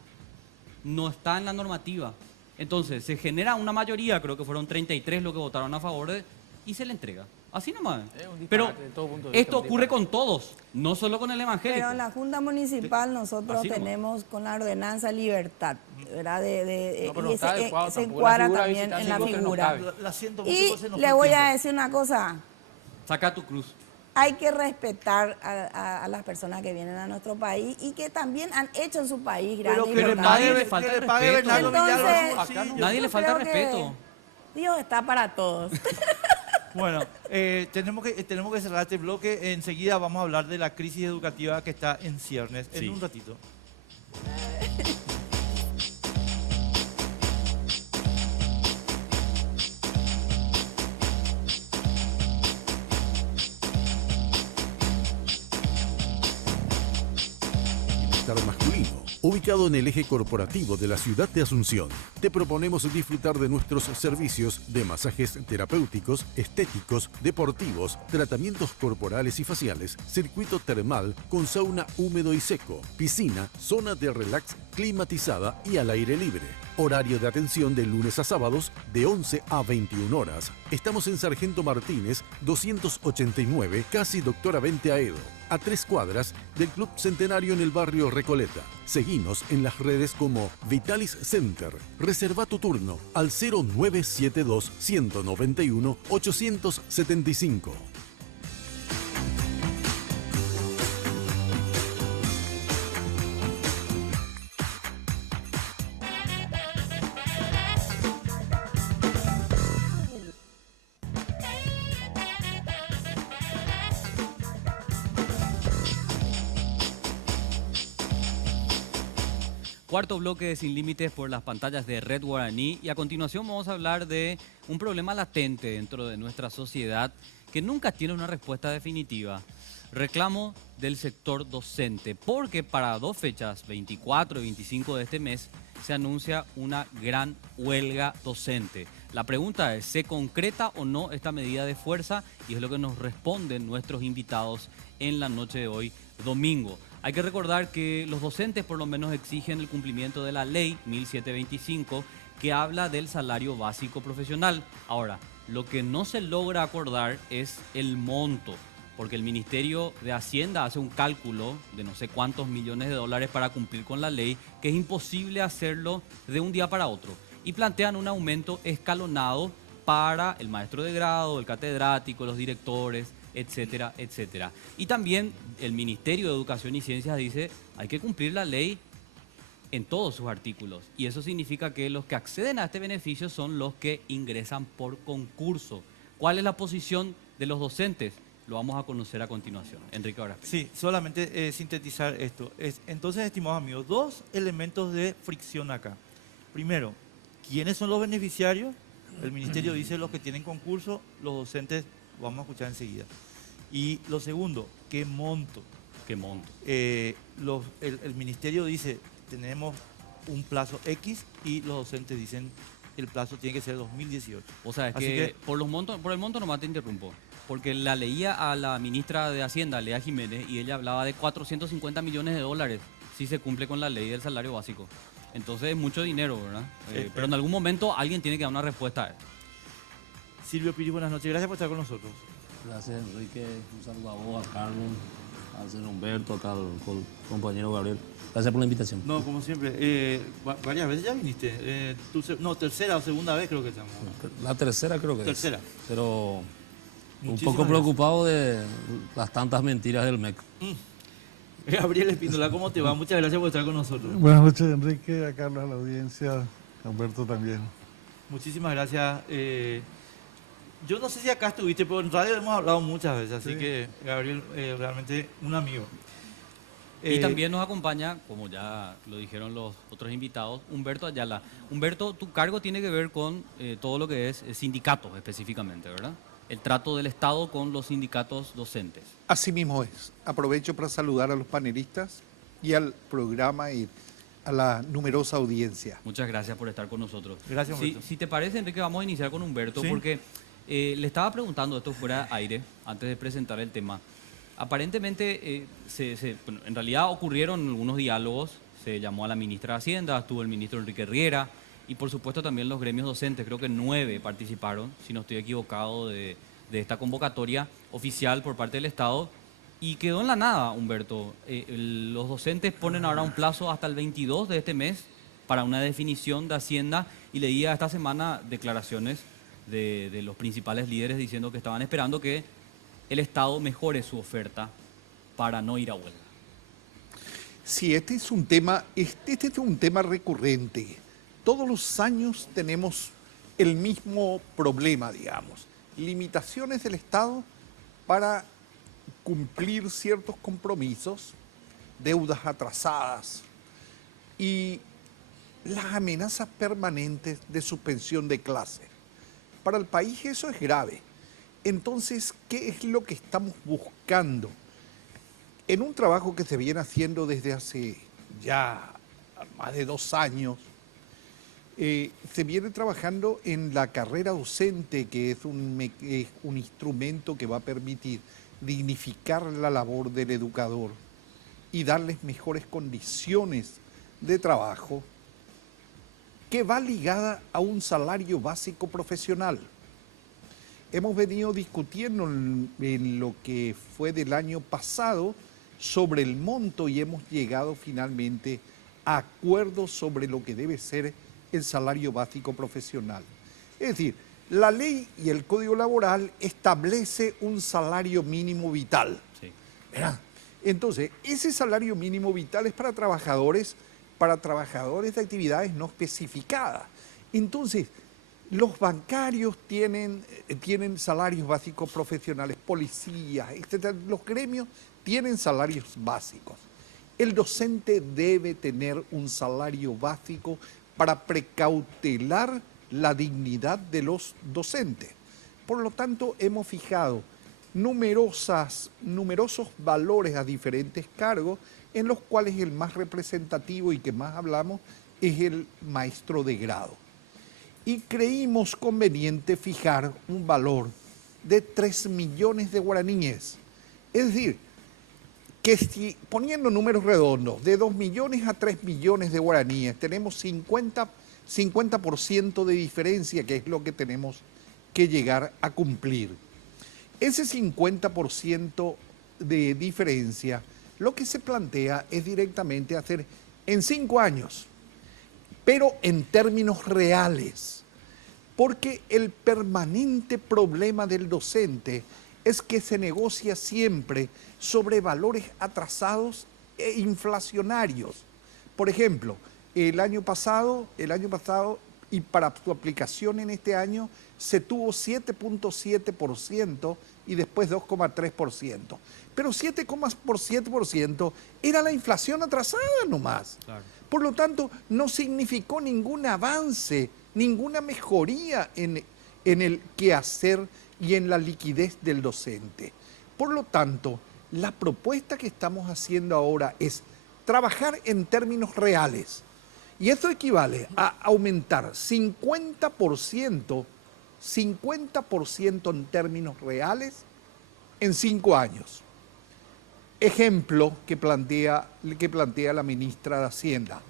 no está en la normativa. Entonces, se genera una mayoría, creo que fueron 33 los que votaron a favor y se le entrega. Así nomás. Es un disparate Pero de todo punto de vista, esto un ocurre disparate. con todos, no solo con el evangélico. Pero en la Junta Municipal nosotros Así nomás. tenemos con la ordenanza libertad, ¿verdad? No, pero no y está ese, adecuado se tampoco. encuadra La figura también visitante en la ilustre no figura. cabe. La siento mucho, Y José, no le fue voy a tiempo. decir una cosa, Saca tu cruz. hay que respetar a las personas que vienen a nuestro país y que también han hecho en su país Pero grandes que le nadie pague, le falta que le el pague respeto. Bernardo Entonces, Villalba su acá no- bolsillo. Nadie le Yo falta creo que respeto. Dios está para todos. Bueno, tenemos que cerrar este bloque. Enseguida vamos a hablar de la crisis educativa que está en ciernes. Sí. En un ratito. Bienestar masculino, ubicado en el eje corporativo de la ciudad de Asunción. Te proponemos disfrutar de nuestros servicios de masajes terapéuticos, estéticos, deportivos, tratamientos corporales y faciales, circuito termal con sauna húmedo y seco, piscina, zona de relax climatizada y al aire libre. Horario de atención de lunes a sábados de 11 a 21 horas. Estamos en Sargento Martínez 289, casi Doctora Vente Aedo, a 3 cuadras del Club Centenario en el barrio Recoleta. Seguinos en las redes como Vitalis Center. Reserva tu turno al 0972 191 875. Cuarto bloque de Sin Límites por las pantallas de Red Guaraní, y a continuación vamos a hablar de un problema latente dentro de nuestra sociedad que nunca tiene una respuesta definitiva. Reclamo del sector docente, porque para 2 fechas, 24 y 25 de este mes, se anuncia una gran huelga docente. La pregunta es, ¿se concreta o no esta medida de fuerza? Y es lo que nos responden nuestros invitados en la noche de hoy, domingo. Hay que recordar que los docentes por lo menos exigen el cumplimiento de la ley 1725, que habla del salario básico profesional. Ahora, lo que no se logra acordar es el monto, porque el Ministerio de Hacienda hace un cálculo de no sé cuántos millones de dólares para cumplir con la ley, que es imposible hacerlo de un día para otro. Y plantean un aumento escalonado para el maestro de grado, el catedrático, los directores, etcétera, etcétera. Y también el Ministerio de Educación y Ciencias dice hay que cumplir la ley en todos sus artículos. Y eso significa que los que acceden a este beneficio son los que ingresan por concurso. ¿Cuál es la posición de los docentes? Lo vamos a conocer a continuación. Enrique Orozco. Sí, solamente sintetizar esto. Entonces, estimados amigos, 2 elementos de fricción acá. Primero, ¿quiénes son los beneficiarios? El Ministerio dice los que tienen concurso, los docentes vamos a escuchar enseguida. Y lo segundo, ¿qué monto? ¿Qué monto? El Ministerio dice, tenemos un plazo X, y los docentes dicen, el plazo tiene que ser 2018. O sea, es Así que por el monto nomás te interrumpo. Porque la leía a la ministra de Hacienda, Lea Jiménez, y ella hablaba de 450 millones de dólares si se cumple con la ley del salario básico. Entonces es mucho dinero, ¿verdad? Pero en algún momento alguien tiene que dar una respuesta a esto. Silvio Piri, buenas noches. Gracias por estar con nosotros. Gracias, Enrique. Un saludo a vos, a Carlos, al señor Humberto, acá al compañero Gabriel. Gracias por la invitación. No, como siempre. Varias veces ya viniste. Tercera o segunda vez creo que estamos. La tercera creo que Tercera. es. Pero Muchísimas un poco preocupado de las tantas mentiras del MEC. Gabriel Espíndola, ¿cómo te va? Muchas gracias por estar con nosotros. Buenas noches, Enrique, a Carlos, a la audiencia, a Humberto también. Muchísimas gracias. Yo no sé si acá estuviste, pero en radio hemos hablado muchas veces, así Sí. que Gabriel, realmente un amigo. Y también nos acompaña, como ya lo dijeron los otros invitados, Humberto Ayala. Humberto, tu cargo tiene que ver con todo lo que es sindicatos específicamente, ¿verdad? El trato del Estado con los sindicatos docentes. Así mismo es. Aprovecho para saludar a los panelistas y al programa y a la numerosa audiencia. Muchas gracias por estar con nosotros. Gracias, Si, Humberto. si te parece, Enrique, vamos a iniciar con Humberto, Sí. porque le estaba preguntando esto fuera de aire, antes de presentar el tema. Aparentemente, bueno, en realidad ocurrieron algunos diálogos, se llamó a la ministra de Hacienda, estuvo el ministro Enrique Riera, y por supuesto también los gremios docentes, creo que 9 participaron, si no estoy equivocado, de esta convocatoria oficial por parte del Estado, y quedó en la nada, Humberto. Los docentes ponen ahora un plazo hasta el 22 de este mes para una definición de Hacienda, y leía esta semana declaraciones de los principales líderes diciendo que estaban esperando que el Estado mejore su oferta para no ir a huelga. Sí, este es un tema recurrente. Todos los años tenemos el mismo problema, digamos. limitaciones del Estado para cumplir ciertos compromisos, deudas atrasadas y las amenazas permanentes de suspensión de clase. Para el país eso es grave. Entonces, ¿qué es lo que estamos buscando? En un trabajo que se viene haciendo desde hace ya más de 2 años, se viene trabajando en la carrera docente, que es un instrumento que va a permitir dignificar la labor del educador y darles mejores condiciones de trabajo, que va ligada a un salario básico profesional. Hemos venido discutiendo en lo que fue del año pasado sobre el monto y hemos llegado finalmente a acuerdos sobre lo que debe ser el salario básico profesional. Es decir, la ley y el Código Laboral establece un salario mínimo vital. Sí. ¿Verdad? Entonces, ese salario mínimo vital es para trabajadores de actividades no especificadas. Entonces, los bancarios tienen salarios básicos profesionales, policías, etc. Los gremios tienen salarios básicos. El docente debe tener un salario básico para precautelar la dignidad de los docentes. Por lo tanto, hemos fijado numerosos valores a diferentes cargos, en los cuales el más representativo y que más hablamos es el maestro de grado. Y creímos conveniente fijar un valor de 3 millones de guaraníes. Es decir, que si poniendo números redondos, de 2 millones a 3 millones de guaraníes, tenemos 50% de diferencia, que es lo que tenemos que llegar a cumplir. Ese 50% de diferencia, lo que se plantea es directamente hacer en 5 años, pero en términos reales, porque el permanente problema del docente es que se negocia siempre sobre valores atrasados e inflacionarios. Por ejemplo, el año pasado, y para su aplicación en este año, se tuvo 7.7% y después 2,3%. Pero 7,7% era la inflación atrasada nomás. Claro. Por lo tanto, no significó ningún avance, ninguna mejoría en el quehacer y en la liquidez del docente. Por lo tanto, la propuesta que estamos haciendo ahora es trabajar en términos reales. Y esto equivale a aumentar 50% en términos reales en 5 años. Ejemplo que plantea la ministra de Hacienda.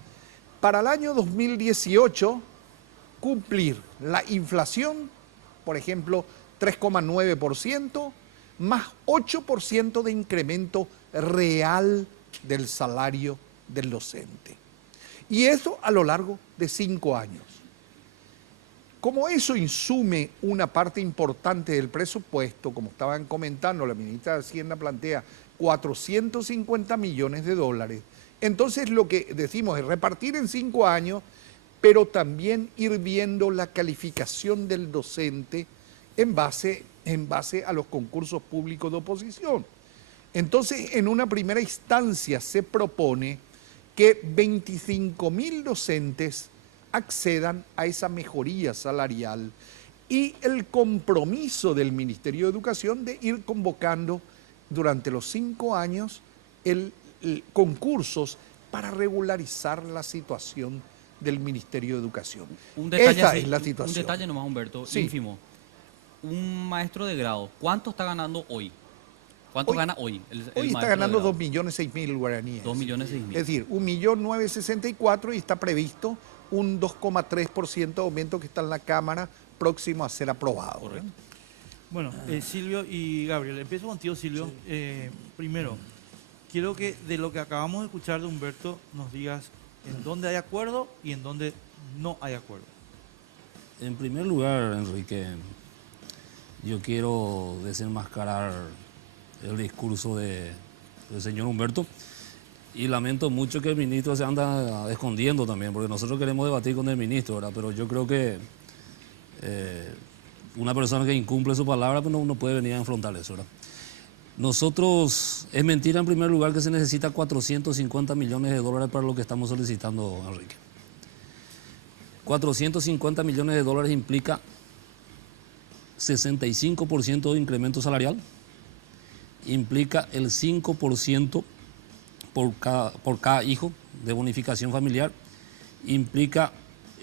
Para el año 2018, cumplir la inflación, por ejemplo, 3,9%, más 8% de incremento real del salario del docente. Y eso a lo largo de 5 años. Como eso insume una parte importante del presupuesto, como estaban comentando, la ministra de Hacienda plantea 450 millones de dólares, entonces lo que decimos es repartir en 5 años, pero también ir viendo la calificación del docente en base a los concursos públicos de oposición. Entonces, en una primera instancia se propone que 25.000 docentes accedan a esa mejoría salarial y el compromiso del Ministerio de Educación de ir convocando durante los 5 años concursos para regularizar la situación del Ministerio de Educación. Esa es la situación. Un detalle nomás, Humberto, sí. ínfimo. Un maestro de grado, ¿cuánto está ganando hoy? ¿Cuánto gana hoy? Hoy está ganando 2.006.000 guaraníes. 2.006.000. Es decir, 1.964.000 y está previsto un 2,3% de aumento que está en la Cámara próximo a ser aprobado. Correcto. Bueno, Silvio y Gabriel, empiezo contigo, Silvio. Sí. Primero, quiero que de lo que acabamos de escuchar de Humberto nos digas en dónde hay acuerdo y en dónde no hay acuerdo. En primer lugar, Enrique, yo quiero desenmascarar el discurso del señor Humberto y lamento mucho que el ministro se anda escondiendo también, porque nosotros queremos debatir con el ministro, ¿verdad? Pero yo creo que una persona que incumple su palabra pues no puede venir a enfrentar eso, ¿verdad? Nosotros, es mentira en primer lugar que se necesita 450 millones de dólares para lo que estamos solicitando, Enrique. 450 millones de dólares implica 65% de incremento salarial, implica el 5% por cada hijo de bonificación familiar, implica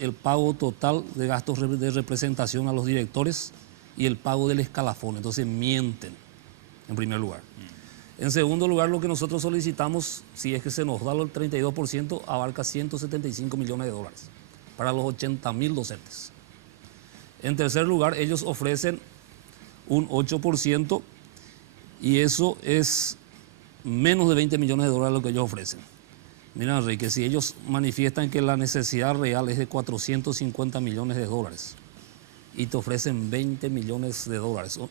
el pago total de gastos de representación a los directores y el pago del escalafón. Entonces mienten, en primer lugar. En segundo lugar, lo que nosotros solicitamos, si es que se nos da el 32%, abarca 175 millones de dólares para los 80.000 docentes. En tercer lugar, ellos ofrecen un 8% y eso es menos de 20 millones de dólares lo que ellos ofrecen. Mira, Enrique, si ellos manifiestan que la necesidad real es de 450 millones de dólares y te ofrecen 20 millones de dólares, ¿no?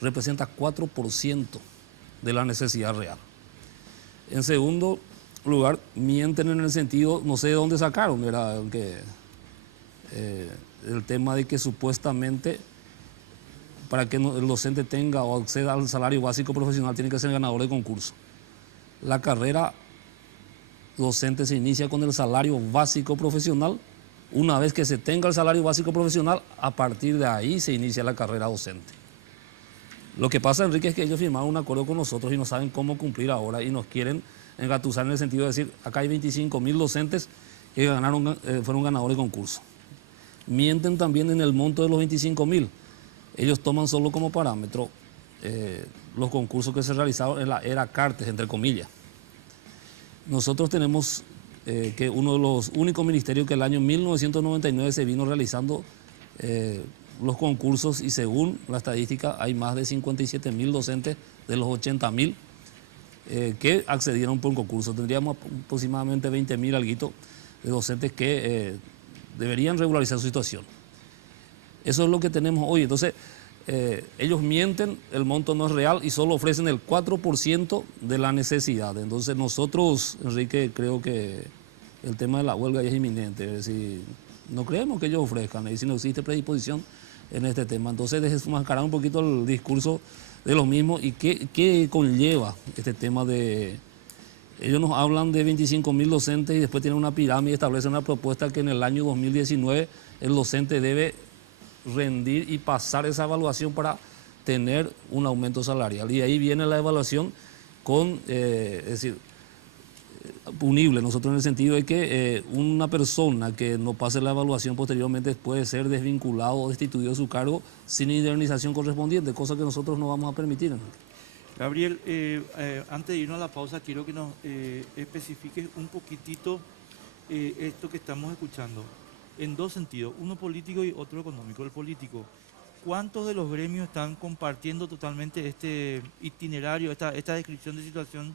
Representa 4% de la necesidad real. En segundo lugar, mienten en el sentido, no sé de dónde sacaron, ¿verdad? El tema de que supuestamente para que el docente tenga o acceda al salario básico profesional tiene que ser ganador de concurso. La carrera docente se inicia con el salario básico profesional. Una vez que se tenga el salario básico profesional, a partir de ahí se inicia la carrera docente. Lo que pasa, Enrique, es que ellos firmaron un acuerdo con nosotros y no saben cómo cumplir ahora y nos quieren engatusar en el sentido de decir, acá hay 25.000 docentes que fueron ganadores de concurso. Mienten también en el monto de los 25.000. Ellos toman solo como parámetro los concursos que se realizaron en la era Cartes, entre comillas. Nosotros tenemos que uno de los únicos ministerios que el año 1999 se vino realizando los concursos y según la estadística hay más de 57.000 docentes de los 80.000 que accedieron por un concurso. Tendríamos aproximadamente 20.000 alguito de docentes que deberían regularizar su situación. Eso es lo que tenemos hoy. Entonces, ellos mienten, el monto no es real y solo ofrecen el 4% de la necesidad. Entonces nosotros, Enrique, creo que el tema de la huelga ya es inminente. Es decir, no creemos que ellos ofrezcan, y si no existe predisposición en este tema. Entonces desmascarar un poquito el discurso de los mismos y qué conlleva este tema de... Ellos nos hablan de 25.000 docentes y después tienen una pirámide y establecen una propuesta que en el año 2019 el docente debe rendir y pasar esa evaluación para tener un aumento salarial. Y ahí viene la evaluación con, es decir, punible, nosotros en el sentido de que una persona que no pase la evaluación posteriormente puede ser desvinculado o destituido de su cargo sin indemnización correspondiente, cosa que nosotros no vamos a permitir. Gabriel, antes de irnos a la pausa, quiero que nos especifiques un poquitito esto que estamos escuchando, en dos sentidos, uno político y otro económico. El político, ¿cuántos de los gremios están compartiendo totalmente este itinerario, esta descripción de situación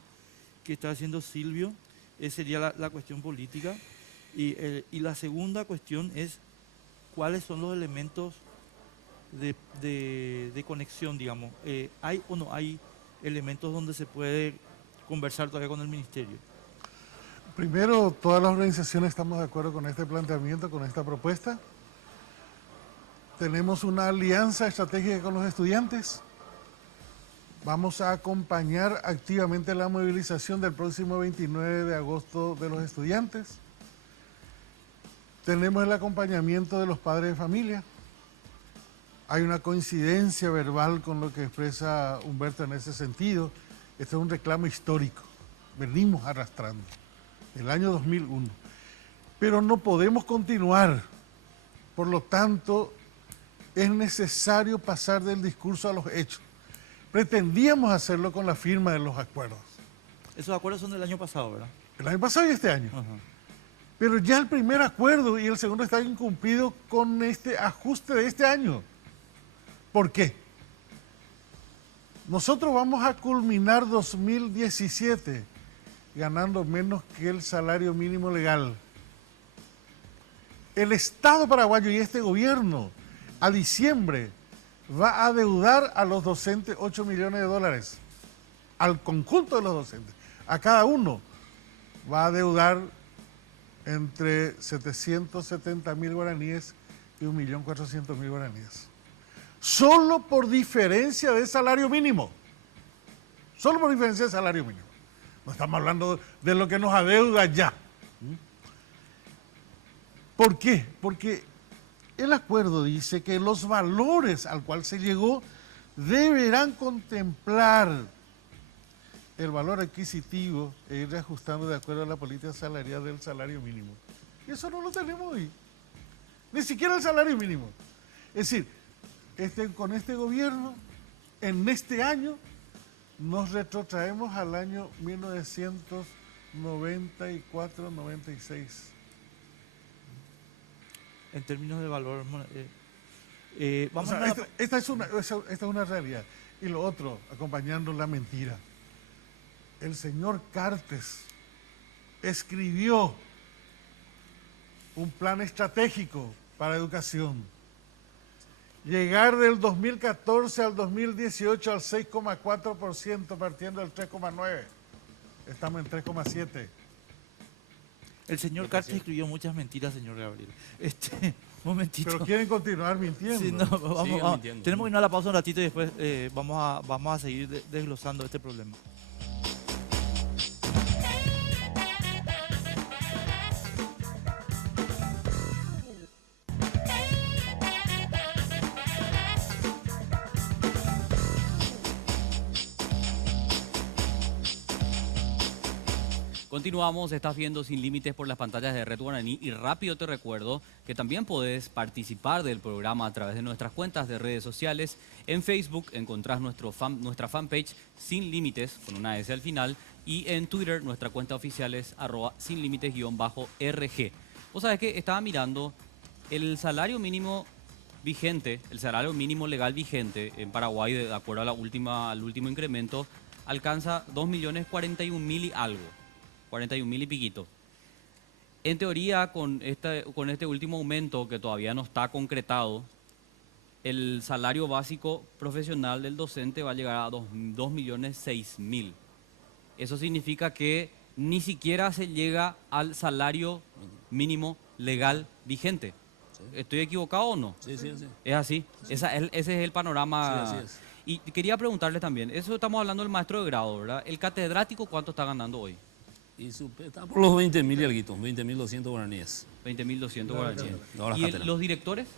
que está haciendo Silvio? Esa sería la cuestión política. Y la segunda cuestión es, ¿cuáles son los elementos de conexión, digamos? ¿Hay o no hay elementos donde se puede conversar todavía con el ministerio? Primero, todas las organizaciones estamos de acuerdo con este planteamiento, con esta propuesta. Tenemos una alianza estratégica con los estudiantes. Vamos a acompañar activamente la movilización del próximo 29 de agosto de los estudiantes. Tenemos el acompañamiento de los padres de familia. Hay una coincidencia verbal con lo que expresa Humberto en ese sentido. Este es un reclamo histórico. Venimos arrastrando el año 2001. Pero no podemos continuar. Por lo tanto, es necesario pasar del discurso a los hechos. Pretendíamos hacerlo con la firma de los acuerdos. Esos acuerdos son del año pasado, ¿verdad? El año pasado y este año. Ajá. Pero ya el primer acuerdo y el segundo están incumplidos con este ajuste de este año. ¿Por qué? Nosotros vamos a culminar 2017 ganando menos que el salario mínimo legal. El Estado paraguayo y este gobierno a diciembre va a adeudar a los docentes 8 millones de dólares, al conjunto de los docentes. A cada uno va a adeudar entre 770.000 guaraníes y 1.400.000 guaraníes. solo por diferencia de salario mínimo. Solo por diferencia de salario mínimo. No estamos hablando de lo que nos adeuda ya. ¿Por qué? Porque el acuerdo dice que los valores al cual se llegó deberán contemplar el valor adquisitivo e ir ajustando de acuerdo a la política salarial del salario mínimo. Y eso no lo tenemos hoy. Ni siquiera el salario mínimo. Es decir, con este gobierno, en este año, nos retrotraemos al año 1994-96. En términos de valor, vamos O sea, a... esta es una realidad. Y lo otro, acompañando la mentira. El señor Cartes escribió un plan estratégico para educación. Llegar del 2014 al 2018 al 6,4%, partiendo del 3,9%. Estamos en 3,7%. El señor Cartes escribió muchas mentiras, señor Gabriel. Momentito. Pero quieren continuar mintiendo. Sí, no, vamos. mintiendo. Tenemos que irnos a la pausa un ratito y después vamos a seguir desglosando este problema. Continuamos, estás viendo Sin Límites por las pantallas de Red Guaraní y rápido te recuerdo que también podés participar del programa a través de nuestras cuentas de redes sociales. En Facebook encontrás nuestra fanpage Sin Límites, con una S al final, y en Twitter nuestra cuenta oficial es @sinlimites_RG. Vos sabés que estaba mirando el salario mínimo vigente, el salario mínimo legal vigente en Paraguay, de acuerdo a al último incremento, alcanza 2.041.000 y algo. 41.000 y piquito. En teoría, con este último aumento que todavía no está concretado, el salario básico profesional del docente va a llegar a 2.006.000. Eso significa que ni siquiera se llega al salario mínimo legal vigente. ¿Estoy equivocado o no? Sí, sí, sí. Es así. Sí. Ese es el panorama. Sí, así es. Y quería preguntarles también, eso estamos hablando del maestro de grado, ¿verdad? ¿El catedrático cuánto está ganando hoy? Y está por los 20.000 y algo, 20.200 guaraníes. 20.200 guaraníes. Ahora ¿Y cátedra. los directores?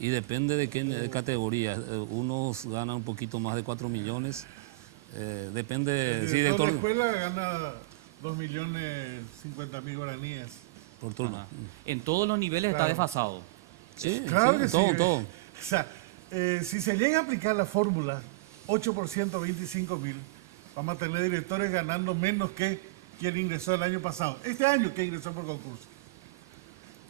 Y depende de qué categoría. Unos ganan un poquito más de 4 millones. Depende. El Sí, director de director. escuela gana 2.050.000 guaraníes. Por turno. Ajá. En todos los niveles está Claro. desfasado. Sí, Claro sí, que todo, sí. todo. O sea, si se llega a aplicar la fórmula 8%, 25.000, vamos a tener directores ganando menos que quien ingresó el año pasado. Este año que ingresó por concurso.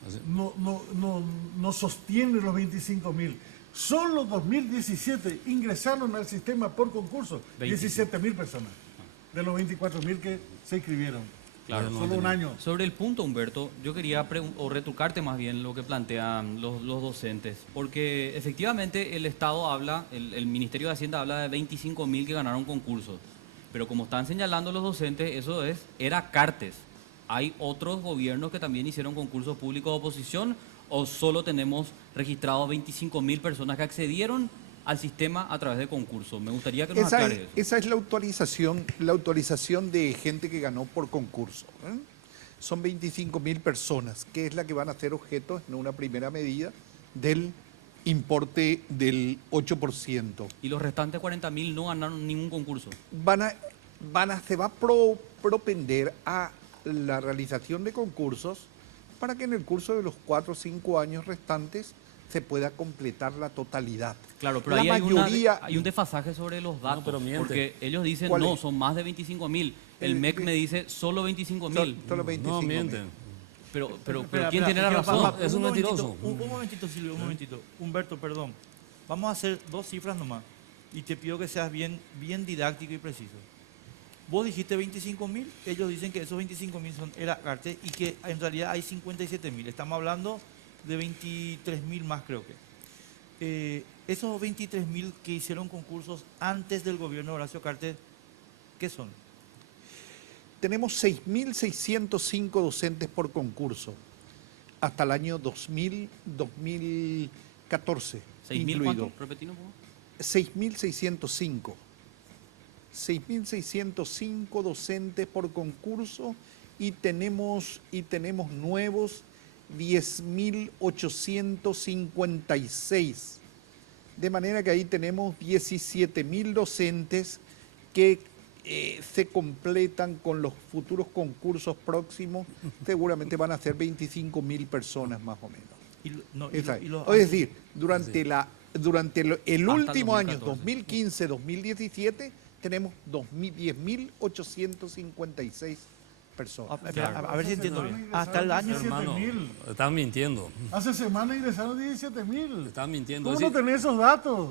Así. No sostiene los 25.000. Solo 2017 ingresaron al sistema por concurso 17.000 personas. De los 24.000 que se inscribieron. Claro. Solo un año. Sobre el punto, Humberto, yo quería retrucarte más bien lo que plantean los docentes, porque efectivamente el Estado habla, el Ministerio de Hacienda habla de 25.000 que ganaron concursos, pero como están señalando los docentes, eso era Cartes. ¿Hay otros gobiernos que también hicieron concursos públicos de oposición o solo tenemos registrados 25.000 personas que accedieron al sistema a través de concursos? Me gustaría que nos aclares eso. Esa es la autorización de gente que ganó por concurso. Son 25.000 personas, que es la que van a ser objeto en una primera medida del importe del 8%. Y los restantes 40.000 no ganaron ningún concurso. Se va a propender a la realización de concursos para que en el curso de los 4 o 5 años restantes se pueda completar la totalidad. Claro, pero La ahí mayoría- hay un desfasaje sobre los datos, pero miente. porque ellos dicen, ¿Cuál no, es? son más de 25.000. El MEC me dice solo 25.000. Solo 25.000. No, mienten. Pero Espera, ¿quién tiene la espera, razón? Es un momentito, mentiroso. Un momentito, Silvio, un momentito. Humberto, perdón. Vamos a hacer 2 cifras nomás. Y te pido que seas bien didáctico y preciso. Vos dijiste 25.000, ellos dicen que esos 25.000 era Cartes y que en realidad hay 57.000. Estamos hablando de 23.000 más, creo que. Esos 23.000 que hicieron concursos antes del gobierno de Horacio Cartes, ¿qué son? Tenemos 6.605 docentes por concurso hasta el año 2014. ¿6.000 incluido. cuánto? Repetinos, por favor. 6.605. 6.605 docentes por concurso y tenemos nuevos 10.856. De manera que ahí tenemos 17.000 docentes que se completan con los futuros concursos próximos. Seguramente van a ser 25.000 personas más o menos. Es decir, durante el último año, 2015-2017, tenemos 10.856 personas. A ver si entiendo bien. Hasta el año... Hermano, están mintiendo. Hace semana ingresaron 17.000. Están mintiendo. ¿Cómo no tenés esos datos?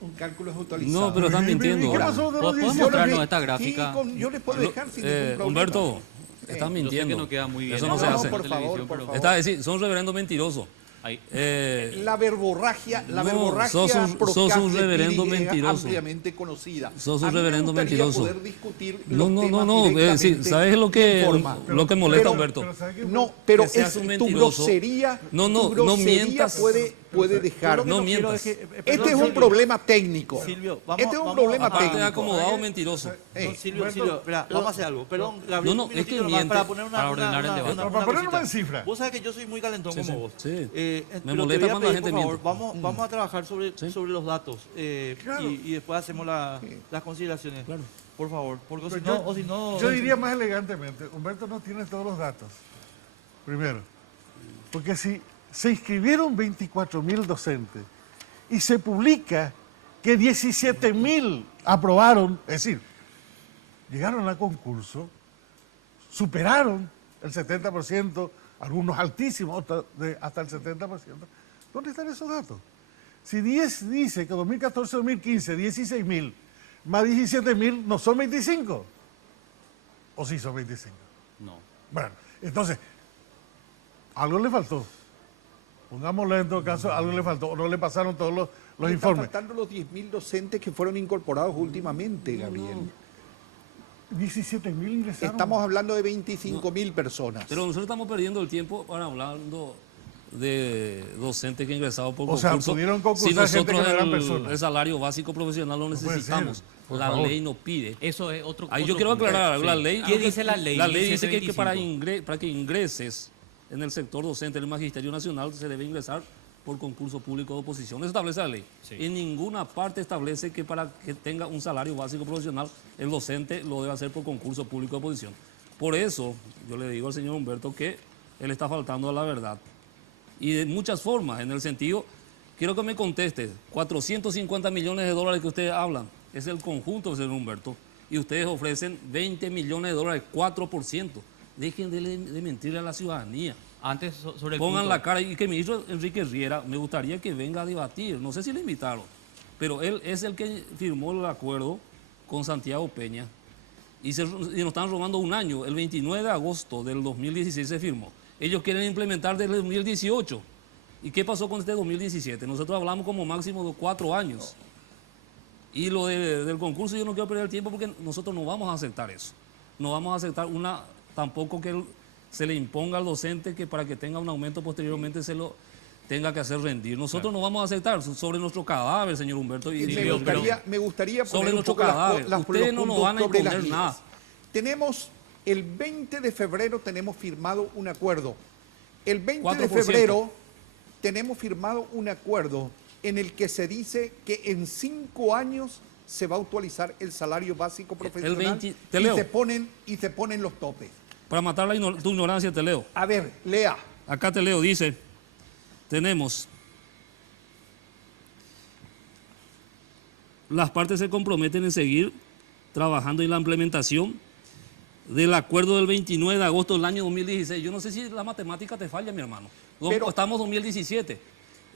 Un cálculo es actualizado. No, pero están mintiendo. ¿Qué pasó de los ¿Podemos 17.000? mostrarnos esta gráfica? Yo les puedo dejar sin ningún problema. Humberto, están Yo sé mintiendo. que no queda muy bien. Eso no se hace. por favor, por favor. Está a decir, son reverendos mentirosos. Ahí. La verborragia sos un reverendo mentiroso. es ampliamente conocida. Sos un A mí me reverendo gustaría mentiroso. poder discutir No, los temas sí, directamente ¿sabes lo que en forma. molesta, Pero- Humberto? No, pero Que seas es un tu mentiroso. grosería, No mientas. puede dejar. No mientas. Este es un problema técnico. Silvio, Este es un problema Aparte de técnico. acomodado, mentiroso. Silvio, espera, vamos a hacer algo. Perdón, Gabriel, No, un es que minutito nomás miente. para poner Para ordenar el debate. Para poner cosita. una cifra. Vos sabés que yo soy muy calentón Sí, como sí, vos. sí. Pero Me te molesta voy a cuando la pedir, gente por favor, miente. vamos a trabajar sobre los datos Claro. y después hacemos las consideraciones. Claro. Por favor, porque Pero si no, o si no... yo diría más elegantemente, Humberto no tiene todos los datos. Primero, porque si se inscribieron 24.000 docentes y se publica que 17.000 aprobaron, es decir, llegaron al concurso, superaron el 70%, algunos altísimos, hasta el 70%. ¿Dónde están esos datos? Si 10 dice que 2014-2015, 16.000, más 17.000, ¿no son 25? ¿O sí son 25? No. Bueno, entonces, algo le faltó. Pongámosle en todo caso, algo le faltó, o no le pasaron todos los Le están informes. faltando los 10.000 docentes que fueron incorporados últimamente, Gabriel. 17.000 ingresaron. Estamos hablando de 25.000 personas. Pero nosotros estamos perdiendo el tiempo para hablando de docentes que ingresaron por O sea, concurso. pudieron concursar si gente nosotros que no eran personas. el salario básico profesional lo puede ser, necesitamos. por La favor. ley nos pide. Eso es otro. Ahí otro yo quiero punto. aclarar algo. La Sí. ley, ¿Qué dice la ley? La ley dice que 1725. para que ingreses en el sector docente del Magisterio Nacional se debe ingresar por concurso público de oposición. Eso establece la ley. Sí. En ninguna parte establece que para que tenga un salario básico profesional, el docente lo debe hacer por concurso público de oposición. Por eso, yo le digo al señor Humberto que él está faltando a la verdad. Y de muchas formas, en el sentido, quiero que me conteste, 450 millones de dólares que ustedes hablan, es el conjunto, señor Humberto, y ustedes ofrecen 20 millones de dólares, 4%. Dejen de mentirle a la ciudadanía. Antes, sobre el Pongan punto. la cara y que mi ministro Enrique Riera, me gustaría que venga a debatir. No sé si le invitaron, pero él es el que firmó el acuerdo con Santiago Peña y nos están robando un año. El 29 de agosto del 2016 se firmó. Ellos quieren implementar desde el 2018. ¿Y qué pasó con este 2017? Nosotros hablamos como máximo de 4 años. Y lo del concurso yo no quiero perder el tiempo porque nosotros no vamos a aceptar eso. No vamos a aceptar tampoco que se le imponga al docente que para que tenga un aumento posteriormente se lo tenga que hacer rendir. Nosotros no vamos a aceptar sobre nuestro cadáver, señor Humberto. Me gustaría sobre poner un nuestro poco cadáver. los Ustedes no nos puntos van a sobre las imponer IES. nada. Tenemos el 20 de febrero tenemos firmado un acuerdo. El 20 de 4%. febrero tenemos firmado un acuerdo en el que se dice que en 5 años se va a actualizar el salario básico profesional 20 te leo. y se ponen los topes. Para matar tu ignorancia te leo. A ver, lea. Acá te leo, dice, tenemos, las partes se comprometen en seguir trabajando en la implementación del acuerdo del 29 de agosto del año 2016. Yo no sé si la matemática te falla, mi hermano. Pero- Estamos en 2017.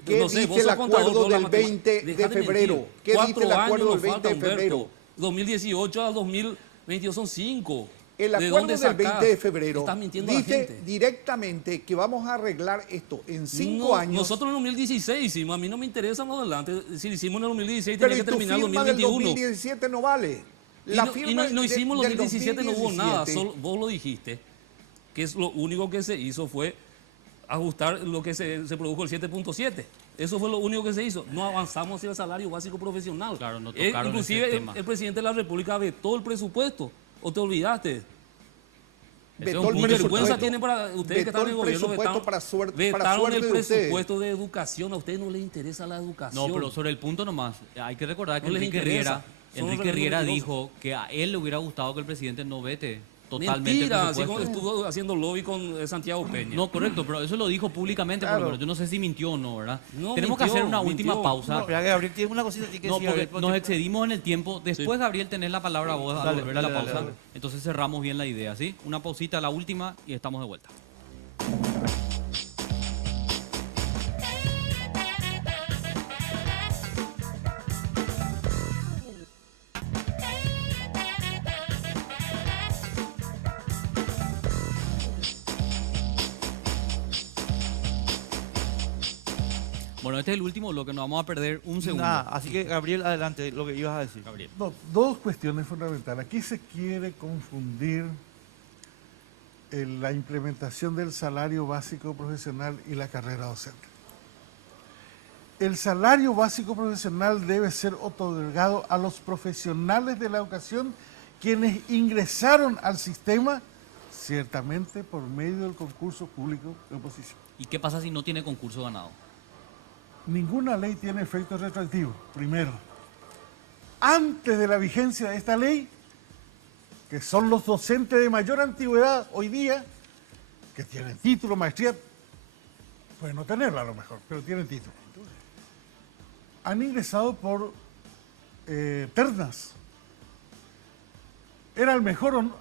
¿Qué No sé, dice vos el sos contador, acuerdo no la del matemática. 20 de Dejá febrero? mentir. ¿Qué dice 4 el acuerdo años del nos 20 falta, de febrero? Humberto. 2018 al 2022 son 5. El ¿De acuerdo dónde del sacás? 20 de febrero Estás mintiendo a la dice gente. directamente que vamos a arreglar esto en 5 No, años. Nosotros en 2016 hicimos, a mí no me interesa más adelante. Si lo hicimos en el 2016, Pero tenía y que tu terminar en firma del 2021. 2017 no vale. Y La no, firma no hicimos en del 2017, no hubo nada. 2017. Solo, vos lo dijiste, que es lo único que se hizo fue ajustar lo que se produjo el 7.7. Eso fue lo único que se hizo. No avanzamos hacia el salario básico profesional. Claro, no tocaron Inclusive ese tema. el presidente de la República vetó el presupuesto. ¿O te olvidaste? Vetó el ¿Qué presupuesto. vergüenza tienen para ustedes que Vetó están en el el gobierno? presupuesto para suerte Vetaron el de ustedes. presupuesto de educación. A ustedes no les interesa la educación. No, pero sobre el punto nomás, hay que recordar que No les Enrique interesa. Riera, Son los dijo que a él le hubiera gustado que el presidente no vete totalmente Mentira, el así como presupuesto. estuvo haciendo lobby con Santiago Peña. No, correcto, pero eso lo dijo públicamente, Claro. pero yo no sé si mintió o no, ¿verdad? No, Tenemos que mintió, hacer una última mintió. pausa. Espera, Gabriel, tiene una cosita que No, decir, porque Gabriel, nos excedimos en el tiempo. Después, Gabriel, tenés la palabra vos al Dale, volver dale, a la dale, pausa. dale. Entonces cerramos bien la idea, ¿sí? Una pausita, la última, y estamos de vuelta. Bueno, este es el último bloque, nos vamos a perder un segundo. Nada, así que Gabriel, adelante, lo que ibas a decir. Gabriel. No, dos cuestiones fundamentales. Aquí se quiere confundir la implementación del salario básico profesional y la carrera docente. El salario básico profesional debe ser otorgado a los profesionales de la educación quienes ingresaron al sistema, ciertamente por medio del concurso público de oposición. ¿Y qué pasa si no tiene concurso ganado? Ninguna ley tiene efecto retroactivo, primero. Antes de la vigencia de esta ley, que son los docentes de mayor antigüedad hoy día, que tienen título, maestría, pueden no tenerlo a lo mejor, pero tienen título. Han ingresado por ternas. ¿Era el mejor o no?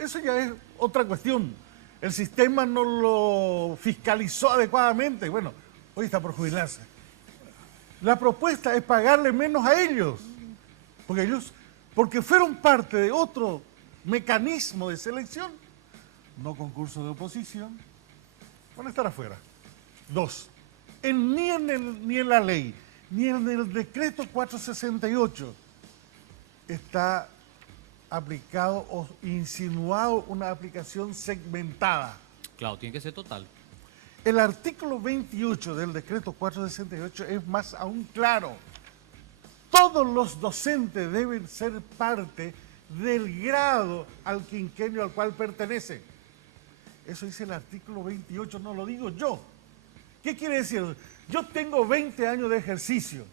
Eso ya es otra cuestión. El sistema no lo fiscalizó adecuadamente. Bueno, hoy está por jubilarse. La propuesta es pagarle menos a ellos, porque fueron parte de otro mecanismo de selección, no concurso de oposición, van a estar afuera. Dos, ni en la ley, ni en el decreto 468 está aplicado o insinuado una aplicación segmentada. Claro, tiene que ser total. El artículo 28 del decreto 468 es más aún claro. Todos los docentes deben ser parte del grado al quinquenio al cual pertenecen. Eso dice el artículo 28, no lo digo yo. ¿Qué quiere decir? Yo tengo 20 años de ejercicio,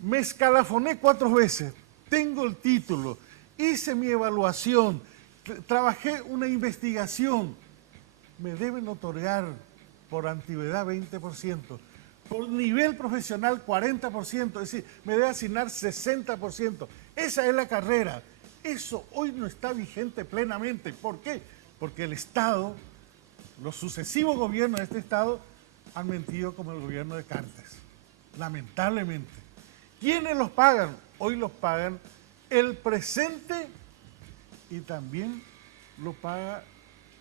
me escalafoné 4 veces, tengo el título, hice mi evaluación, trabajé una investigación, me deben otorgar por antigüedad 20%, por nivel profesional 40%, es decir, me debe asignar 60%. Esa es la carrera. Eso hoy no está vigente plenamente. ¿Por qué? Porque el Estado, los sucesivos gobiernos de este Estado han mentido como el gobierno de Cartes, lamentablemente. ¿Quiénes los pagan? Hoy los pagan el presente y también lo paga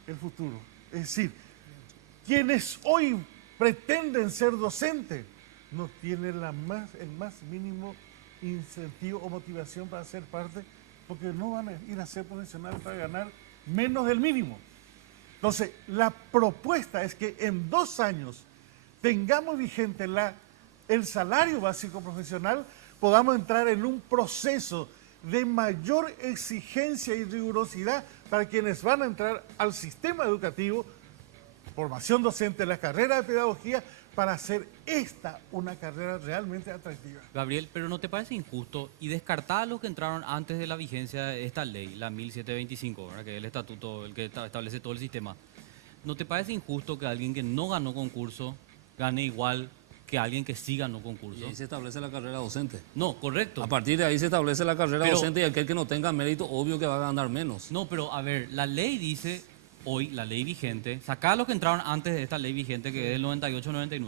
el futuro. Es decir, quienes hoy pretenden ser docentes no tienen el más mínimo incentivo o motivación para ser parte, porque no van a ir a ser profesionales para ganar menos del mínimo. Entonces, la propuesta es que en 2 años tengamos vigente el salario básico profesional, podamos entrar en un proceso de mayor exigencia y rigurosidad para quienes van a entrar al sistema educativo, formación docente, la carrera de pedagogía, para hacer esta una carrera realmente atractiva. Gabriel, pero ¿no te parece injusto y descartar a los que entraron antes de la vigencia de esta ley, la 1725, ¿verdad? Que es el estatuto, el que establece todo el sistema? ¿No te parece injusto que alguien que no ganó concurso gane igual que alguien que sí ganó concurso? Y ahí se establece la carrera docente. No, correcto. A partir de ahí se establece la carrera docente y aquel que no tenga mérito, obvio que va a ganar menos. No, pero a ver, la ley dice, hoy, la ley vigente, sacar a los que entraron antes de esta ley vigente, que es el 98-99.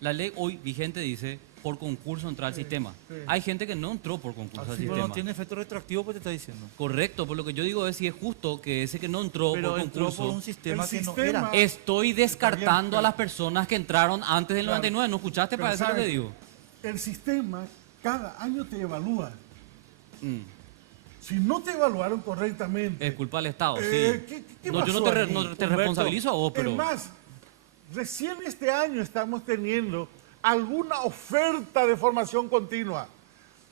La ley hoy vigente dice, por concurso entrar al sistema. Hay gente que no entró por concurso al sistema. Pero no tiene efecto retroactivo, pues te está diciendo. Correcto, por lo que yo digo es si es justo que ese que no entró Pero por entró concurso... por un sistema que no sistema- era. Estoy descartando Bien, a las personas que entraron antes del Claro. 99. ¿No escuchaste Pero para decir lo que ¿sabe? digo? El sistema cada año te evalúa. Mm, Si no te evaluaron correctamente, es culpa del Estado, sí. ¿qué No, yo no pasó te, allí? no te Humberto, responsabilizo a vos, pero... Es más, Recién este año estamos teniendo alguna oferta de formación continua,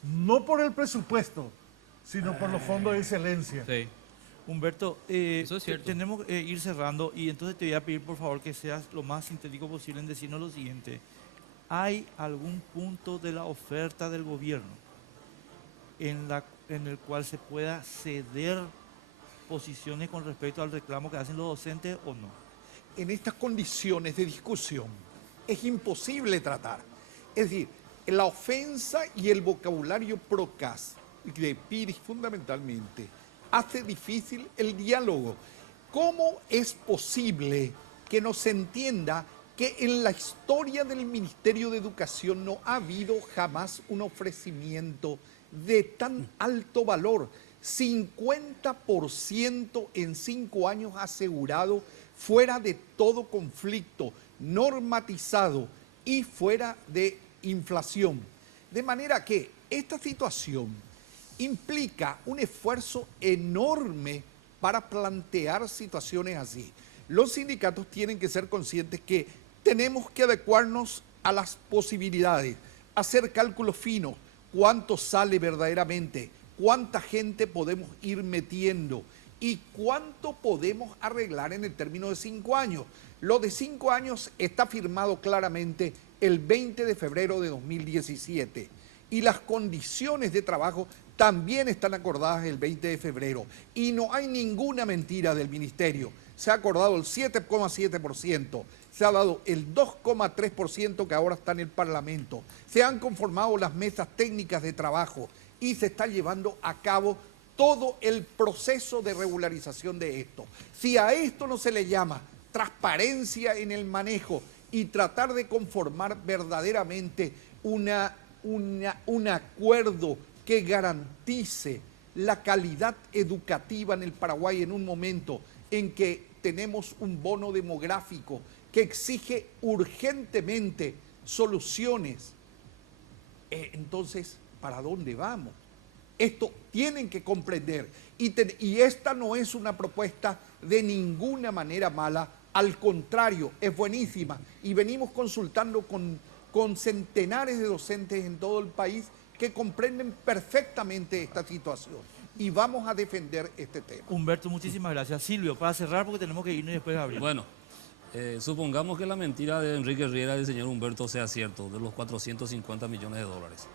no por el presupuesto, sino por los fondos de excelencia. Sí. Humberto, Eso es cierto. tenemos que ir cerrando y entonces te voy a pedir por favor que seas lo más sintético posible en decirnos lo siguiente. ¿Hay algún punto de la oferta del gobierno en el cual se pueda ceder posiciones con respecto al reclamo que hacen los docentes o no? En estas condiciones de discusión es imposible tratar. Es decir, la ofensa y el vocabulario procas de Piris fundamentalmente hace difícil el diálogo. ¿Cómo es posible que no se entienda que en la historia del Ministerio de Educación no ha habido jamás un ofrecimiento de tan alto valor? 50% en 5 años asegurado, fuera de todo conflicto, normatizado y fuera de inflación. De manera que esta situación implica un esfuerzo enorme para plantear situaciones así. Los sindicatos tienen que ser conscientes que tenemos que adecuarnos a las posibilidades, hacer cálculos finos, cuánto sale verdaderamente, cuánta gente podemos ir metiendo y cuánto podemos arreglar en el término de 5 años. Lo de 5 años está firmado claramente el 20 de febrero de 2017 y las condiciones de trabajo también están acordadas el 20 de febrero y no hay ninguna mentira del ministerio. Se ha acordado el 7,7%, se ha dado el 2,3% que ahora está en el Parlamento, se han conformado las mesas técnicas de trabajo y se está llevando a cabo todo el proceso de regularización de esto. Si a esto no se le llama transparencia en el manejo y tratar de conformar verdaderamente un acuerdo que garantice la calidad educativa en el Paraguay en un momento en que tenemos un bono demográfico que exige urgentemente soluciones, entonces, ¿para dónde vamos? Esto tienen que comprender y esta no es una propuesta de ninguna manera mala, al contrario, es buenísima y venimos consultando con centenares de docentes en todo el país que comprenden perfectamente esta situación y vamos a defender este tema. Humberto, muchísimas gracias. Silvio, para cerrar porque tenemos que irnos y después abrir. Bueno, supongamos que la mentira de Enrique Riera y del señor Humberto sea cierto, de los 450 millones de dólares.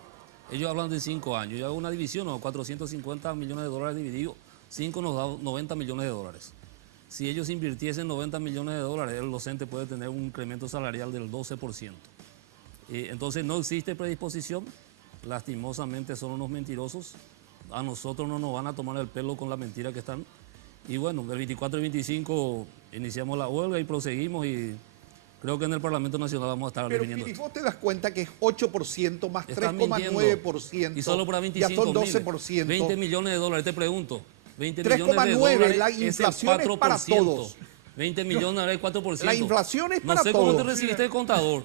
Ellos hablan de 5 años, yo hago una división, ¿no? 450 millones de dólares dividido, 5 nos da 90 millones de dólares. Si ellos invirtiesen 90 millones de dólares, el docente puede tener un incremento salarial del 12%. Entonces no existe predisposición, lastimosamente son unos mentirosos, a nosotros no nos van a tomar el pelo con la mentira que están. Y bueno, el 24 y 25 iniciamos la huelga y proseguimos y creo que en el Parlamento Nacional vamos a estar definiendo. Pero vos te das cuenta que es 8% más 3,9%. Y solo para 25 ya son 12%. 20 millones de dólares, te pregunto. 20 millones de 3,9, dólares la inflación es para todos. 20 millones es 4%. La inflación es para todos. No sé cómo te recibiste el contador.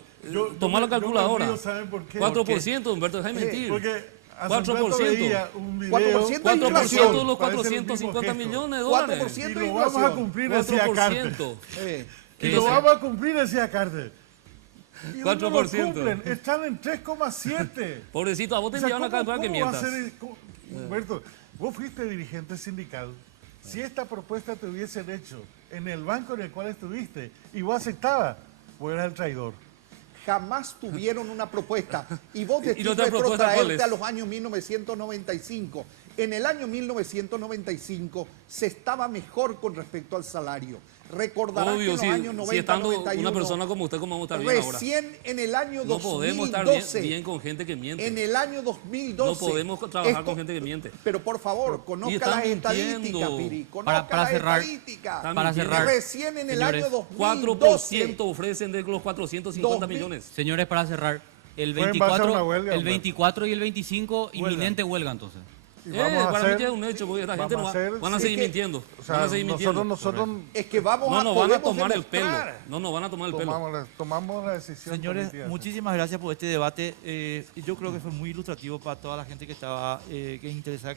Toma la calculadora. ¿Saben por qué? 4%, Humberto, deja de mentir. Porque 4%. Un video, 4% 4% de los 450 millones de dólares. 4% y de lo vamos a inflación. cumplir, decía Carter. 4%. Y lo vamos a cumplir, decía Carter. Y 4%. no lo cumplen, están en 3,7. Pobrecito, a vos te enviaron a calcular que mientas. Humberto, vos fuiste dirigente sindical. Si esta propuesta te hubiesen hecho en el banco en el cual estuviste y vos aceptabas, vos eras el traidor. Jamás tuvieron una propuesta. Y vos ¿Y la otra decidiste propuesta cuál protraerte es? a los años 1995. En el año 1995 se estaba mejor con respecto al salario. Recordarán que Obvio, en los años 90, si estando 91, una persona como usted, ¿cómo vamos a estar bien ahora? recién en el año No 2012, podemos estar bien con gente que miente. en el año 2012. No podemos trabajar con gente que miente. Pero por favor, conozca están las estadísticas, mintiendo. Piri. Conozca Para las cerrar, estadísticas. Están para mintiendo. cerrar, Recién en el año señores, 2012. 4% ofrecen de los 450 2000. millones. Señores, para cerrar, el Fue en base a 24, una huelga, el Humberto. 24 y el 25, Huelga. inminente huelga entonces. Y vamos a para mí hacer- ya es un hecho, porque esta gente vamos no a hacer- van a sí, seguir que- mintiendo. O sea, Van a seguir mintiendo. nosotros Es que vamos No a nos van a podemos tomar el pelo. demostrar. No nos van a tomar el pelo. tomamos la decisión. Señores, política. muchísimas gracias por este debate. Yo creo que fue muy ilustrativo para toda la gente que estaba que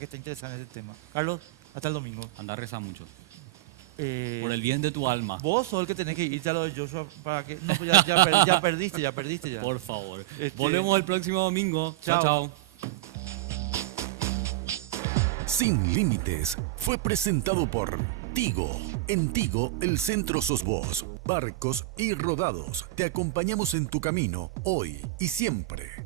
está interesada en este tema. Carlos, hasta el domingo. Anda a rezar mucho. Por el bien de tu alma. Vos sos el que tenés que irte a lo de Joshua para que... No, pues ya perdiste ya. Por favor. Este- Volvemos el próximo domingo. Chao. Chao. Sin Límites fue presentado por Tigo. En Tigo, el centro sos vos. Barcos y rodados. Te acompañamos en tu camino, hoy y siempre.